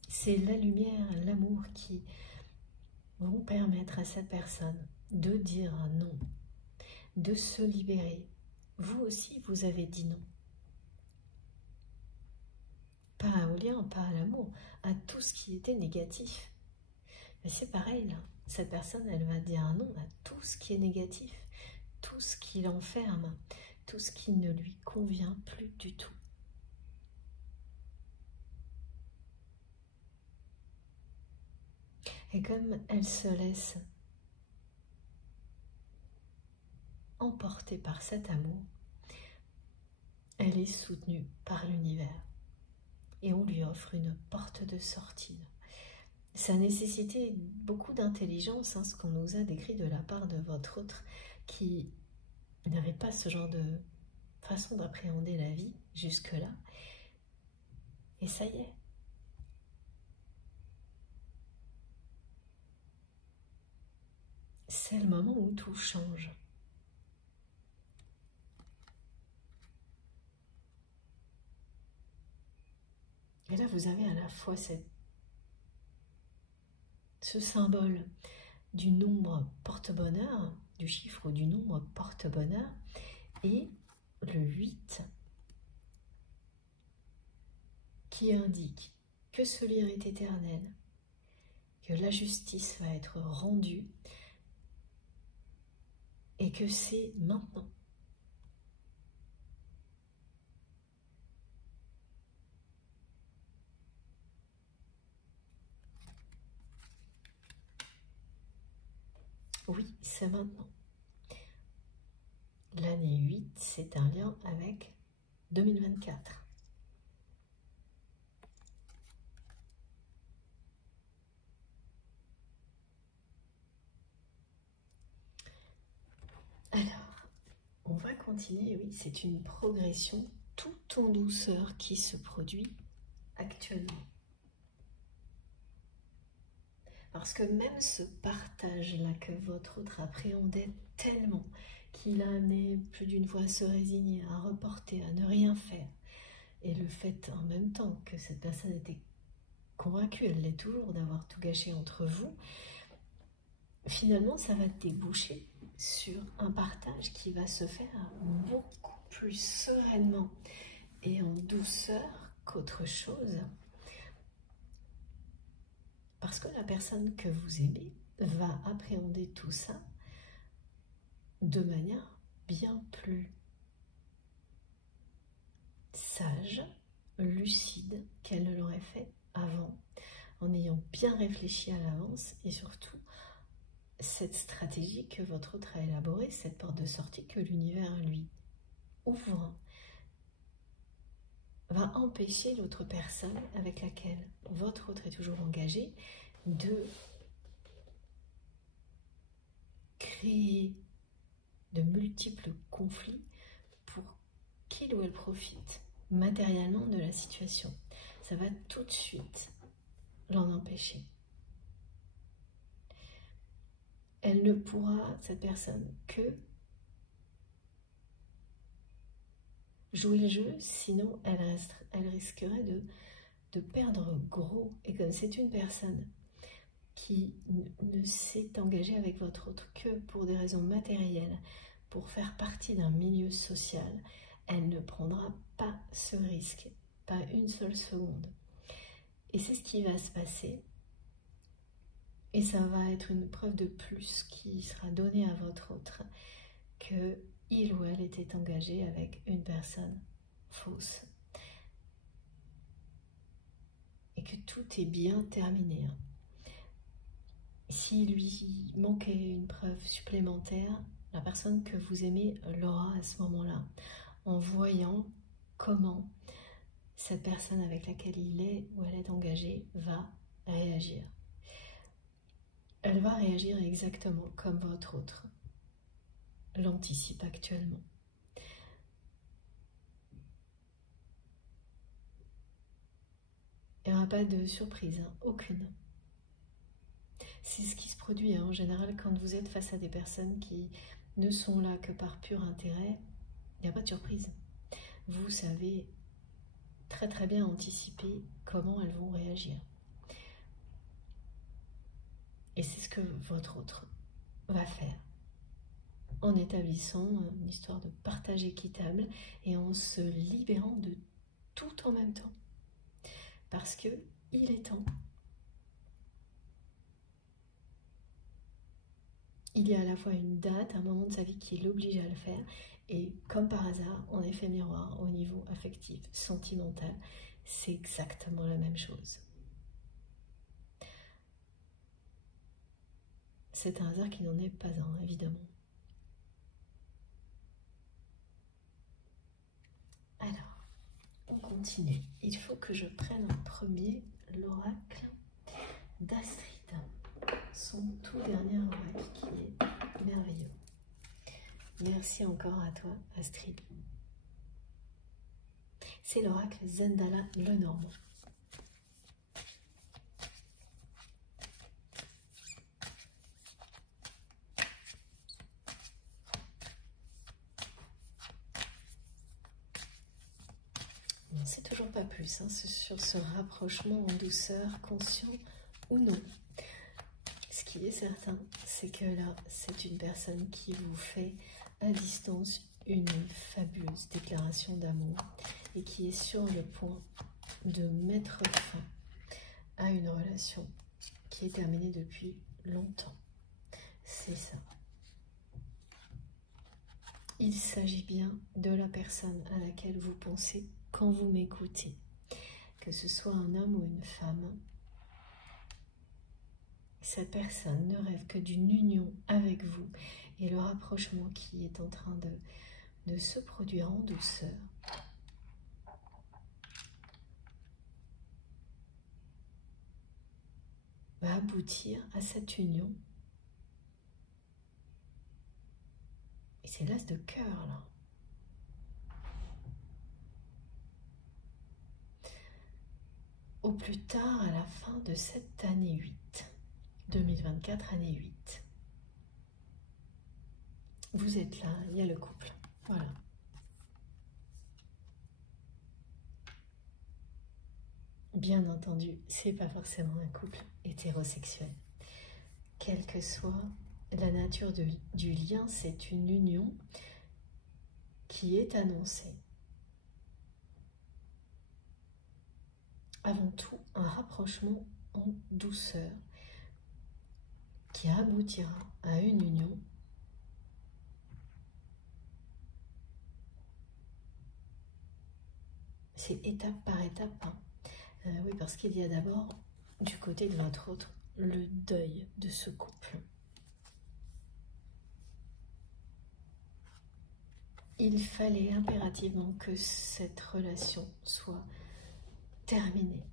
C'est la lumière, l'amour qui vont permettre à cette personne de dire un non, de se libérer. Vous aussi, vous avez dit non. Pas au lien, pas à l'amour, à tout ce qui était négatif. Mais c'est pareil là, cette personne, elle va dire un non à tout ce qui est négatif, tout ce qui l'enferme, tout ce qui ne lui convient plus du tout. Et comme elle se laisse emportée par cet amour, elle est soutenue par l'univers. Et on lui offre une porte de sortie. Ça a nécessité beaucoup d'intelligence, ce qu'on nous a décrit de la part de votre autre, qui n'avait pas ce genre de façon d'appréhender la vie jusque-là. Et ça y est. C'est le moment où tout change. Et là, vous avez à la fois ce symbole du nombre porte-bonheur, du chiffre ou du nombre porte-bonheur, et le 8 qui indique que ce lien est éternel, que la justice va être rendue et que c'est maintenant. Oui, c'est maintenant. L'année 8, c'est un lien avec 2024. Alors, on va continuer, oui, c'est une progression tout en douceur qui se produit actuellement. Parce que même ce partage-là que votre autre appréhendait tellement, qu'il a amené plus d'une fois à se résigner, à reporter, à ne rien faire, et le fait en même temps que cette personne était convaincue, elle l'est toujours, d'avoir tout gâché entre vous, finalement ça va déboucher sur un partage qui va se faire beaucoup plus sereinement et en douceur qu'autre chose. Parce que la personne que vous aimez va appréhender tout ça de manière bien plus sage, lucide qu'elle ne l'aurait fait avant, en ayant bien réfléchi à l'avance et surtout cette stratégie que votre autre a élaborée, cette porte de sortie que l'univers lui ouvre, va empêcher l'autre personne avec laquelle votre autre est toujours engagé de créer de multiples conflits pour qu'il ou elle profite matériellement de la situation. Ça va tout de suite l'en empêcher. Elle ne pourra, cette personne, que jouer le jeu, sinon elle risquerait de perdre gros. Et comme c'est une personne qui ne s'est engagée avec votre autre que pour des raisons matérielles, pour faire partie d'un milieu social, elle ne prendra pas ce risque, pas une seule seconde. Et c'est ce qui va se passer. Et ça va être une preuve de plus qui sera donnée à votre autre que il ou elle était engagé avec une personne fausse. Et que tout est bien terminé. S'il lui manquait une preuve supplémentaire, la personne que vous aimez l'aura à ce moment-là, en voyant comment cette personne avec laquelle il est ou elle est engagée va réagir. Elle va réagir exactement comme votre autre l'anticipe actuellement. Il n'y aura pas de surprise, hein, aucune. C'est ce qui se produit hein, en général quand vous êtes face à des personnes qui ne sont là que par pur intérêt. Il n'y a pas de surprise. Vous savez très très bien anticiper comment elles vont réagir. Et c'est ce que votre autre va faire en établissant une histoire de partage équitable et en se libérant de tout en même temps. Parce que il est temps. Il y a à la fois une date, un moment de sa vie qui l'oblige à le faire, et comme par hasard, en effet miroir, au niveau affectif, sentimental, c'est exactement la même chose. C'est un hasard qui n'en est pas un, évidemment. Alors, on continue. Il faut que je prenne en premier l'oracle d'Astrid. Son tout dernier oracle qui est merveilleux. Merci encore à toi, Astrid. C'est l'oracle Zendala Lenormand. C'est toujours pas plus, hein, sur ce rapprochement en douceur, conscient ou non. Ce qui est certain, c'est que là, c'est une personne qui vous fait à distance une fabuleuse déclaration d'amour et qui est sur le point de mettre fin à une relation qui est terminé depuis longtemps. C'est ça. Il s'agit bien de la personne à laquelle vous pensez quand vous m'écoutez. Que ce soit un homme ou une femme, cette personne ne rêve que d'une union avec vous et le rapprochement qui est en train de se produire en douceur va aboutir à cette union. Et c'est l'as de cœur là. Au plus tard à la fin de cette année 8, 2024 année 8. Vous êtes là, il y a le couple. Voilà. Bien entendu, c'est pas forcément un couple hétérosexuel. Quelle que soit la nature du lien, c'est une union qui est annoncée. Avant tout, un rapprochement en douceur qui aboutira à une union c'est étape par étape. Hein. Oui, parce qu'il y a d'abord, du côté de votre autre, le deuil de ce couple. Il fallait impérativement que cette relation soit terminée.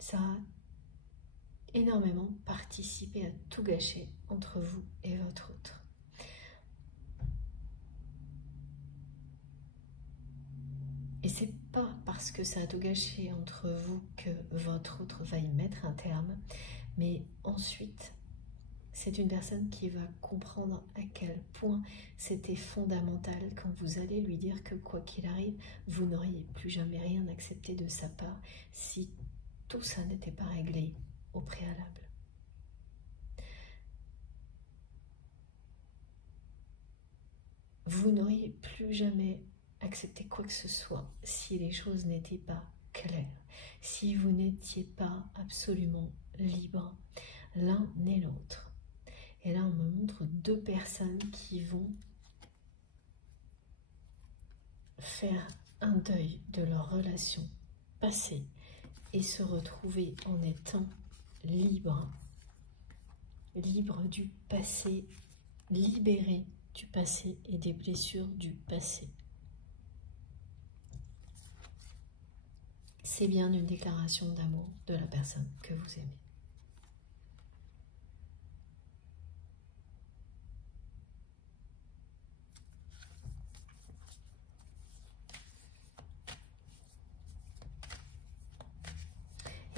Ça a énormément participé à tout gâcher entre vous et votre autre. Et c'est pas parce que ça a tout gâché entre vous que votre autre va y mettre un terme, mais ensuite, c'est une personne qui va comprendre à quel point c'était fondamental quand vous allez lui dire que quoi qu'il arrive, vous n'auriez plus jamais rien accepté de sa part si tout ça n'était pas réglé au préalable. Vous n'auriez plus jamais accepté quoi que ce soit si les choses n'étaient pas claires, si vous n'étiez pas absolument libre l'un et l'autre. Et là, on me montre deux personnes qui vont faire un deuil de leur relation passée et se retrouver en étant libres, libres du passé, libérés du passé et des blessures du passé. C'est bien une déclaration d'amour de la personne que vous aimez.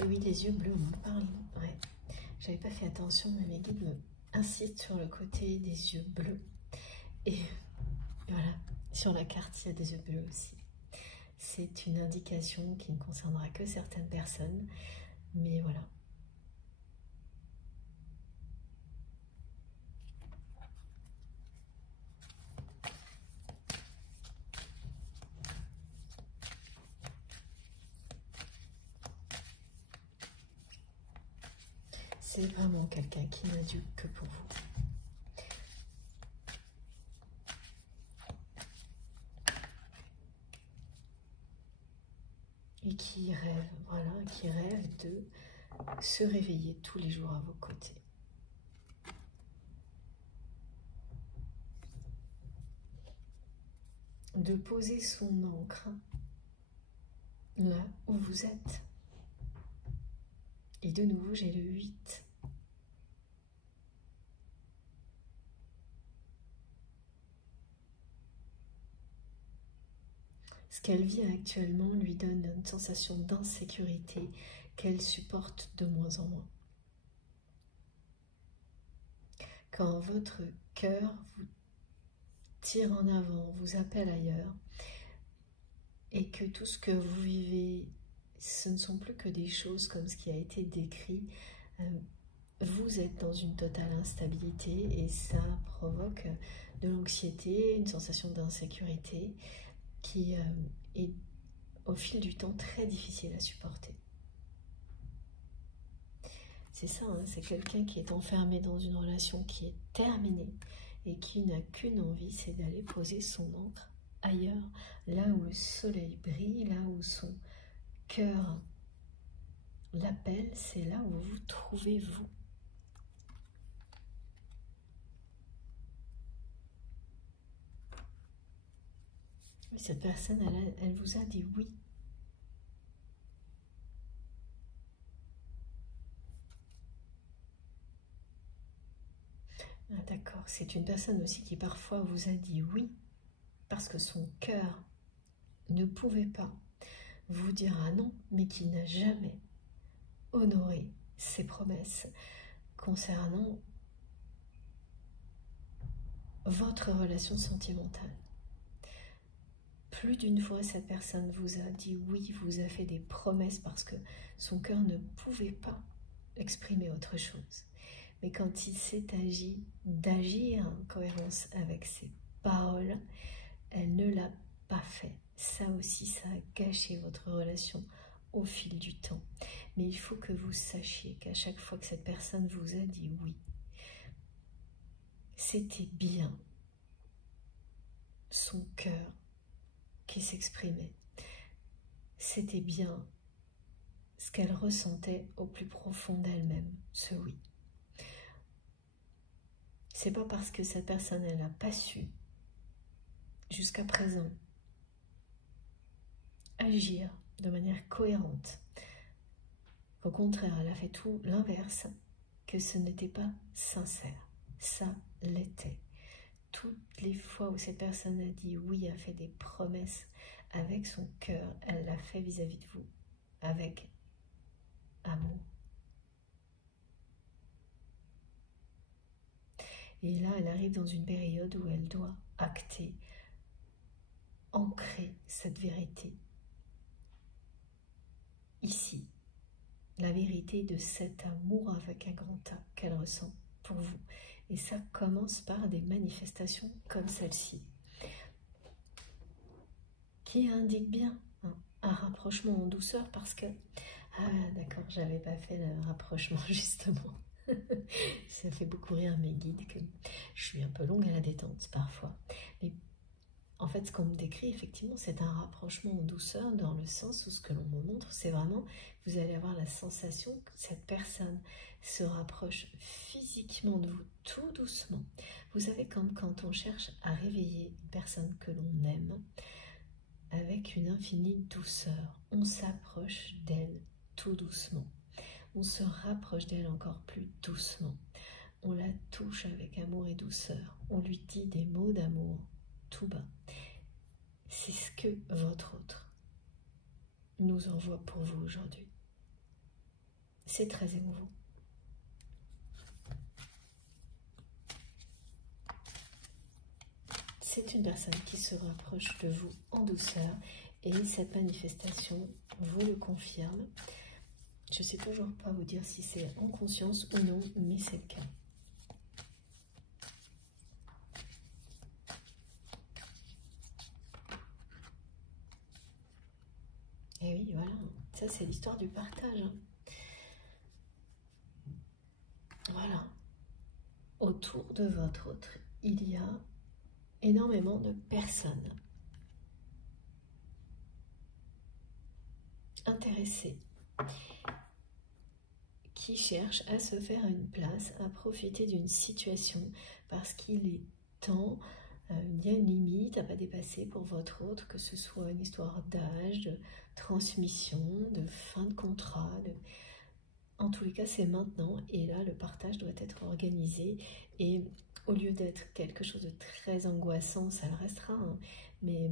Et oui, les yeux bleus, on me parle. Ouais. J'avais pas fait attention, mais mes guides me insistent sur le côté des yeux bleus. Et voilà, sur la carte, il y a des yeux bleus aussi. C'est une indication qui ne concernera que certaines personnes, mais voilà. C'est vraiment quelqu'un qui n'a dû que pour vous. Et qui rêve, voilà, qui rêve de se réveiller tous les jours à vos côtés. De poser son encre là où vous êtes. Et de nouveau, j'ai le 8. Ce qu'elle vit actuellement lui donne une sensation d'insécurité qu'elle supporte de moins en moins. Quand votre cœur vous tire en avant, vous appelle ailleurs, et que tout ce que vous vivez, ce ne sont plus que des choses comme ce qui a été décrit, vous êtes dans une totale instabilité et ça provoque de l'anxiété, une sensation d'insécurité qui est au fil du temps très difficile à supporter. C'est ça, hein, c'est quelqu'un qui est enfermé dans une relation qui est terminée et qui n'a qu'une envie, c'est d'aller poser son encre ailleurs, là où le soleil brille, là où son cœur l'appelle, c'est là où vous trouvez vous. Cette personne, elle vous a dit oui. Ah, d'accord, c'est une personne aussi qui parfois vous a dit oui, parce que son cœur ne pouvait pas vous dire un non, mais qui n'a jamais honoré ses promesses concernant votre relation sentimentale. Plus d'une fois, cette personne vous a dit oui, vous a fait des promesses parce que son cœur ne pouvait pas exprimer autre chose. Mais quand il s'est agi d'agir en cohérence avec ses paroles, elle ne l'a pas fait. Ça aussi, ça a gâché votre relation au fil du temps. Mais il faut que vous sachiez qu'à chaque fois que cette personne vous a dit oui, c'était bien son cœur qui s'exprimait. C'était bien ce qu'elle ressentait au plus profond d'elle-même, ce oui. C'est pas parce que cette personne, elle n'a pas su, jusqu'à présent, agir de manière cohérente, qu'au contraire, elle a fait tout l'inverse, que ce n'était pas sincère. Ça l'était. Toutes les fois où cette personne a dit oui, a fait des promesses avec son cœur, elle l'a fait vis-à-vis de vous, avec amour. Et là, elle arrive dans une période où elle doit acter, ancrer cette vérité. Ici, la vérité de cet amour avec un grand A qu'elle ressent pour vous. Et ça commence par des manifestations comme celle-ci, qui indiquent bien un rapprochement en douceur parce que... Ah d'accord, j'avais pas fait le rapprochement justement. Ça fait beaucoup rire mes guides que je suis un peu longue à la détente parfois. Mais en fait, ce qu'on me décrit, effectivement, c'est un rapprochement en douceur dans le sens où ce que l'on me montre, c'est vraiment, vous allez avoir la sensation que cette personne se rapproche physiquement de vous tout doucement. Vous savez, comme quand on cherche à réveiller une personne que l'on aime, avec une infinie douceur, on s'approche d'elle tout doucement. On se rapproche d'elle encore plus doucement. On la touche avec amour et douceur. On lui dit des mots d'amour tout bas. C'est ce que votre autre nous envoie pour vous aujourd'hui. C'est très émouvant. C'est une personne qui se rapproche de vous en douceur et cette manifestation vous le confirme. Je ne sais toujours pas vous dire si c'est en conscience ou non, mais c'est le cas. Et oui, voilà, ça c'est l'histoire du partage. Voilà. Autour de votre autre, il y a énormément de personnes intéressées qui cherchent à se faire une place, à profiter d'une situation parce qu'il est temps, il y a une limite à ne pas dépasser pour votre autre, que ce soit une histoire d'âge, de transmission, de fin de contrat, en tous les cas c'est maintenant et là le partage doit être organisé et au lieu d'être quelque chose de très angoissant, ça le restera, hein, mais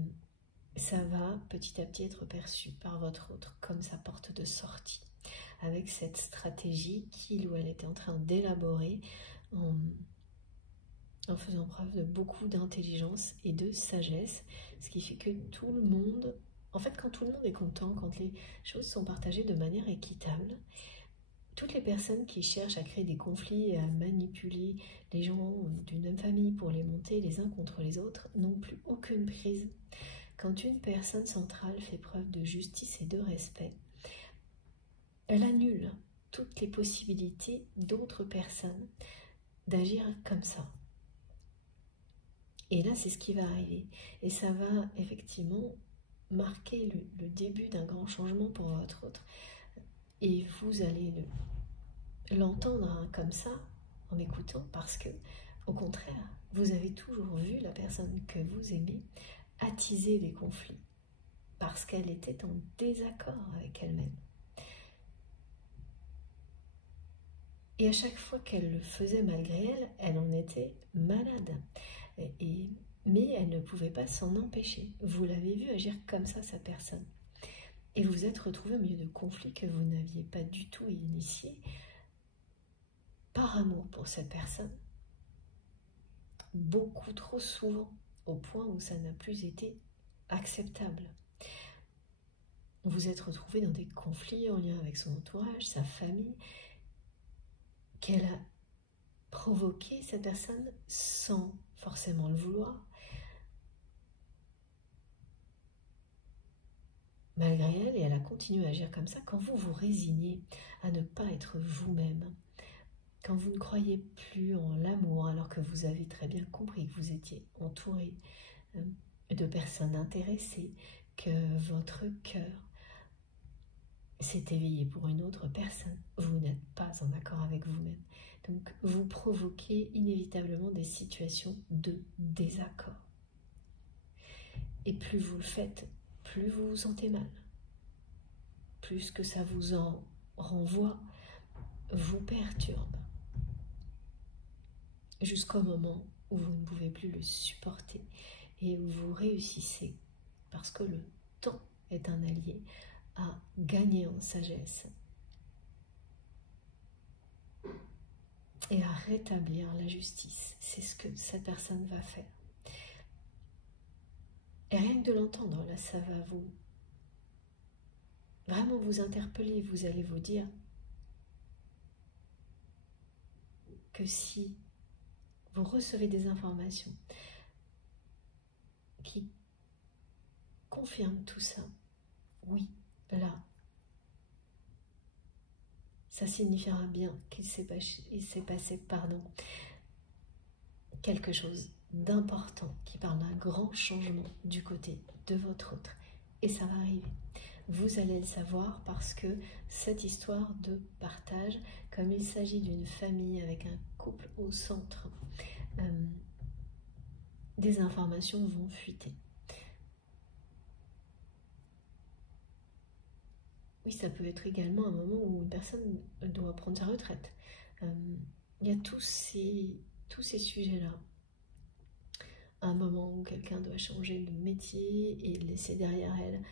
ça va petit à petit être perçu par votre autre comme sa porte de sortie, avec cette stratégie qu'il ou elle était en train d'élaborer en faisant preuve de beaucoup d'intelligence et de sagesse, ce qui fait que tout le monde, en fait quand tout le monde est content, quand les choses sont partagées de manière équitable, toutes les personnes qui cherchent à créer des conflits et à manipuler les gens d'une même famille pour les monter les uns contre les autres n'ont plus aucune prise Quand une personne centrale fait preuve de justice et de respect, elle annule toutes les possibilités d'autres personnes d'agir comme ça. Et là, c'est ce qui va arriver. Et ça va effectivement marquer le début d'un grand changement pour votre autre. Et vous allez l'entendre hein, comme ça, en m'écoutant, parce que, au contraire, vous avez toujours vu la personne que vous aimez attiser les conflits, parce qu'elle était en désaccord avec elle-même. Et à chaque fois qu'elle le faisait malgré elle, elle en était malade. Mais elle ne pouvait pas s'en empêcher. Vous l'avez vu agir comme ça, sa personne. Et vous vous êtes retrouvé au milieu de conflits que vous n'aviez pas du tout initiés par amour pour cette personne. Beaucoup trop souvent, au point où ça n'a plus été acceptable. Vous êtes retrouvé dans des conflits en lien avec son entourage, sa famille, qu'elle a provoqué cette personne sans forcément le vouloir. Malgré elle, et elle a continué à agir comme ça. Quand vous vous résignez à ne pas être vous-même, quand vous ne croyez plus en l'amour, alors que vous avez très bien compris que vous étiez entouré de personnes intéressées, que votre cœur s'est éveillé pour une autre personne, vous n'êtes pas en accord avec vous-même. Donc vous provoquez inévitablement des situations de désaccord. Et plus vous le faites, plus vous vous sentez mal. Plus que ça vous en renvoie, vous perturbe. Jusqu'au moment où vous ne pouvez plus le supporter et où vous réussissez, parce que le temps est un allié, à gagner en sagesse et à rétablir la justice. C'est ce que cette personne va faire. Et rien que de l'entendre, là, ça va vraiment vous interpeller. Vous allez vous dire que si vous recevez des informations qui confirment tout ça, oui, là, ça signifiera bien qu'il s'est passé, quelque chose d'important qui parle d'un grand changement du côté de votre autre. Et ça va arriver. Vous allez le savoir parce que cette histoire de partage, comme il s'agit d'une famille avec un couple au centre, des informations vont fuiter. Oui, ça peut être également un moment où une personne doit prendre sa retraite. Il y a tous ces sujets-là. Un moment où quelqu'un doit changer de métier et laisser derrière elle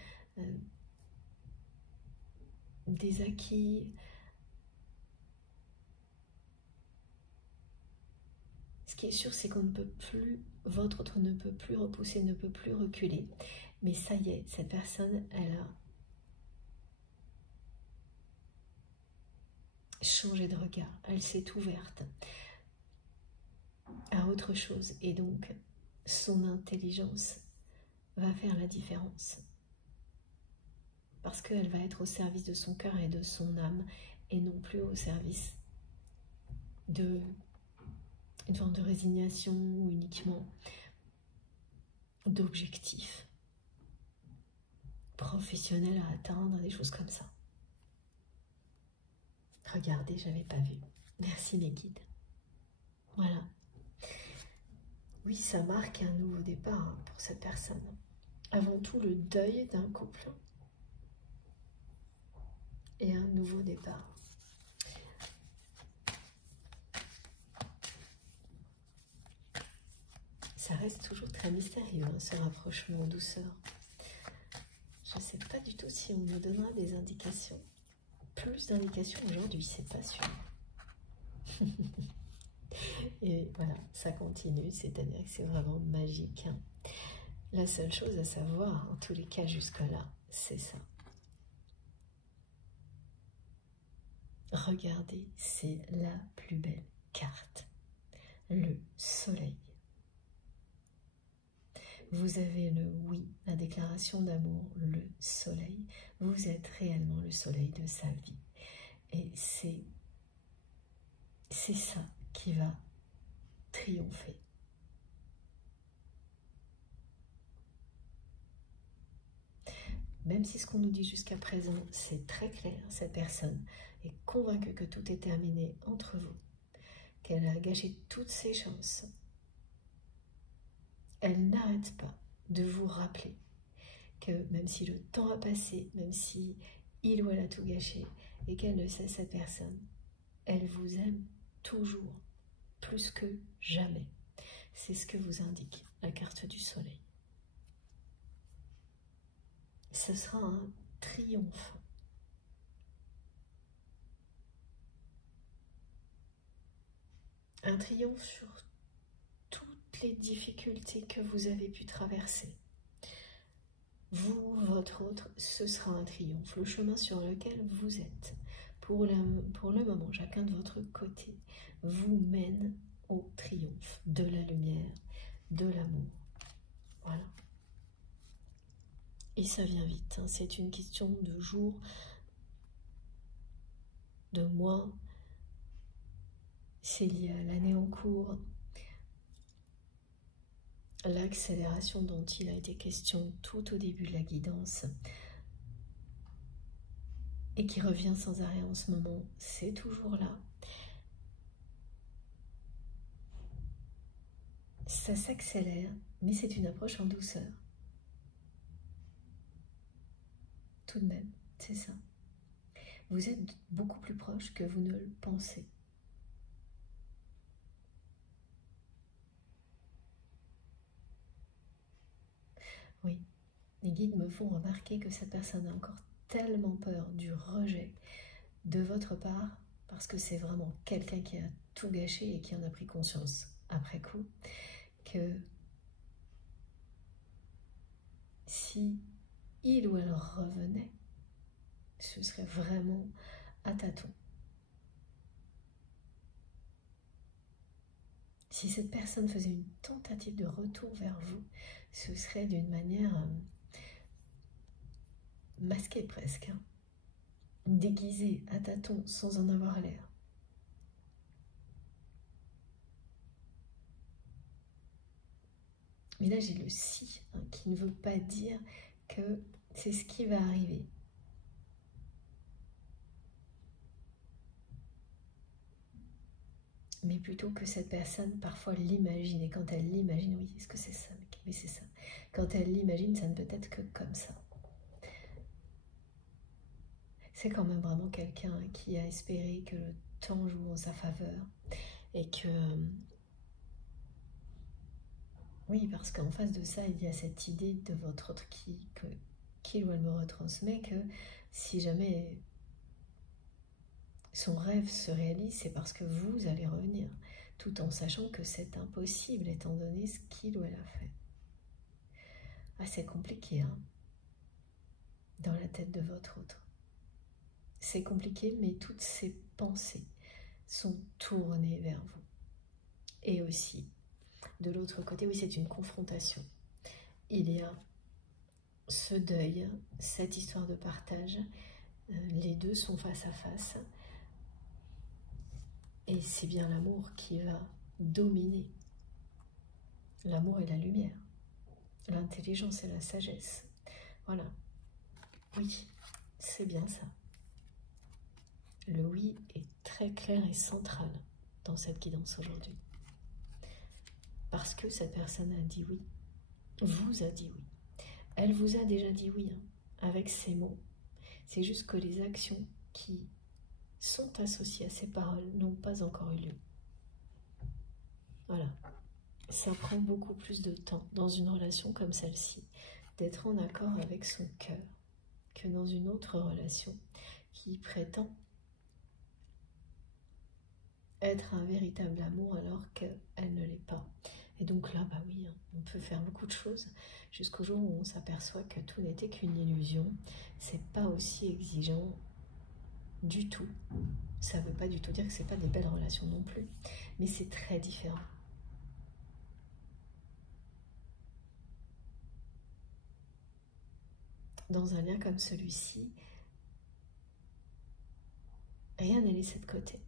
des acquis. Ce qui est sûr, c'est qu'on ne peut plus, votre autre ne peut plus repousser, ne peut plus reculer. Mais ça y est, cette personne, elle a changé de regard, elle s'est ouverte à autre chose. Et donc, son intelligence va faire la différence. Parce qu'elle va être au service de son cœur et de son âme, et non plus au service d'une forme de résignation ou uniquement d'objectifs professionnels à atteindre, des choses comme ça. Regardez, j'avais pas vu. Merci mes guides. Voilà. Oui, ça marque un nouveau départ pour cette personne. Avant tout, le deuil d'un couple et un nouveau départ. Ça reste toujours très mystérieux, hein, ce rapprochement en douceur. Je ne sais pas du tout si on me donnera des indications. Plus d'indications aujourd'hui, c'est pas sûr. Et voilà, ça continue, c'est-à-dire que c'est vraiment magique. Hein. La seule chose à savoir, en tous les cas jusque-là, c'est ça. Regardez, c'est la plus belle carte. Le soleil. Vous Vous avez le oui, la déclaration d'amour, le soleil. Vous êtes réellement le soleil de sa vie. Et c'est ça qui va triompher. Même si ce qu'on nous dit jusqu'à présent, c'est très clair, cette personne est convaincue que tout est terminé entre vous, qu'elle a gâché toutes ses chances. Elle n'arrête pas de vous rappeler que même si le temps a passé, même si il ou elle a tout gâché et qu'elle ne sait cette personne, elle vous aime toujours, plus que jamais. C'est ce que vous indique la carte du soleil. Ce sera un triomphe. Un triomphe sur toutes les difficultés que vous avez pu traverser. Vous, votre autre, ce sera un triomphe. Le chemin sur lequel vous êtes, pour le moment, chacun de votre côté, vous mène au triomphe de la lumière, de l'amour. Voilà. Et ça vient vite, hein. C'est une question de jours, de mois. C'est lié à l'année en cours, l'accélération dont il a été question tout au début de la guidance et qui revient sans arrêt en ce moment, c'est toujours là. Ça s'accélère, mais c'est une approche en douceur. Tout de même, c'est ça. Vous êtes beaucoup plus proche que vous ne le pensez. Oui, les guides me font remarquer que cette personne a encore tellement peur du rejet de votre part, parce que c'est vraiment quelqu'un qui a tout gâché et qui en a pris conscience après coup, que si il ou elle revenait, ce serait vraiment à tâtons. Si cette personne faisait une tentative de retour vers vous, ce serait d'une manière masquée presque, hein, déguisée à tâtons sans en avoir l'air. Mais là j'ai le si, hein, qui ne veut pas dire que c'est ce qui va arriver. Mais plutôt que cette personne parfois l'imagine, et quand elle l'imagine, oui, est-ce que c'est ça? Oui, c'est ça. Quand elle l'imagine, ça ne peut être que comme ça. C'est quand même vraiment quelqu'un qui a espéré que le temps joue en sa faveur, et que... Oui, parce qu'en face de ça, il y a cette idée de votre autre qui ou elle me retransmet que si jamais son rêve se réalise, c'est parce que vous allez revenir, tout en sachant que c'est impossible étant donné ce qu'il ou elle a fait. Ah, c'est compliqué, hein, dans la tête de votre autre. C'est compliqué, mais toutes ces pensées sont tournées vers vous. Et aussi, de l'autre côté, oui, c'est une confrontation. Il y a ce deuil, cette histoire de partage, les deux sont face à face. Et c'est bien l'amour qui va dominer. L'amour et la lumière, l'intelligence et la sagesse. Voilà. Oui, c'est bien ça. Le oui est très clair et central dans cette guidance aujourd'hui. Parce que cette personne a dit oui, vous a dit oui. Elle vous a déjà dit oui, hein, avec ses mots. C'est juste que les actions qui sont associées à ces paroles n'ont pas encore eu lieu. Voilà. Ça prend beaucoup plus de temps dans une relation comme celle-ci d'être en accord avec son cœur que dans une autre relation qui prétend être un véritable amour alors qu'elle ne l'est pas. Et donc là, bah oui, on peut faire beaucoup de choses jusqu'au jour où on s'aperçoit que tout n'était qu'une illusion. C'est pas aussi exigeant du tout. Ça veut pas du tout dire que c'est pas des belles relations non plus, mais c'est très différent. dans un lien comme celui-ci, rien n'est laissé de côté.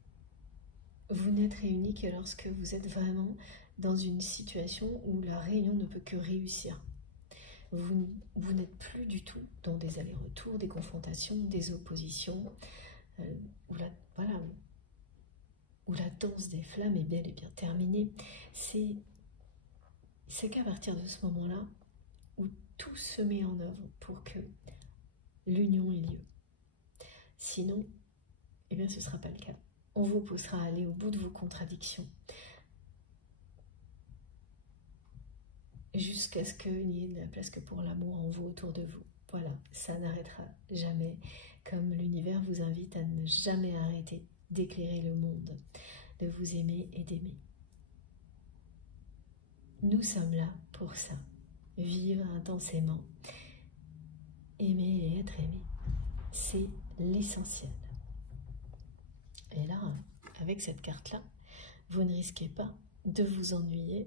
Vous n'êtes réunis que lorsque vous êtes vraiment dans une situation où la réunion ne peut que réussir. Vous n'êtes plus du tout dans des allers-retours, des confrontations, des oppositions, où la danse des flammes est bel et bien terminée. C'est qu'à partir de ce moment-là, où tout se met en œuvre pour que l'union ait lieu. Sinon, eh bien, ce ne sera pas le cas. On vous poussera à aller au bout de vos contradictions, jusqu'à ce qu'il n'y ait de la place que pour l'amour en vous, autour de vous. Voilà, ça n'arrêtera jamais, comme l'univers vous invite à ne jamais arrêter d'éclairer le monde, de vous aimer et d'aimer. Nous sommes là pour ça, vivre intensément, aimer et être aimé, c'est l'essentiel. Et là, avec cette carte-là, vous ne risquez pas de vous ennuyer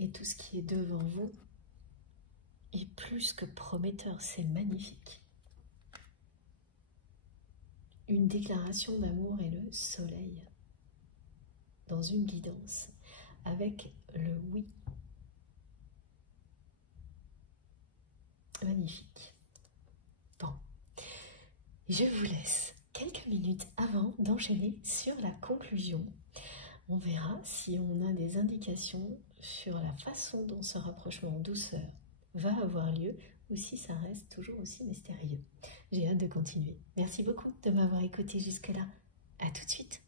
et tout ce qui est devant vous est plus que prometteur, c'est magnifique. Une déclaration d'amour et le soleil dans une guidance avec le oui. Magnifique. Bon, je vous laisse quelques minutes avant d'enchaîner sur la conclusion. On verra si on a des indications sur la façon dont ce rapprochement en douceur va avoir lieu ou si ça reste toujours aussi mystérieux. J'ai hâte de continuer. Merci beaucoup de m'avoir écouté jusque-là. À tout de suite.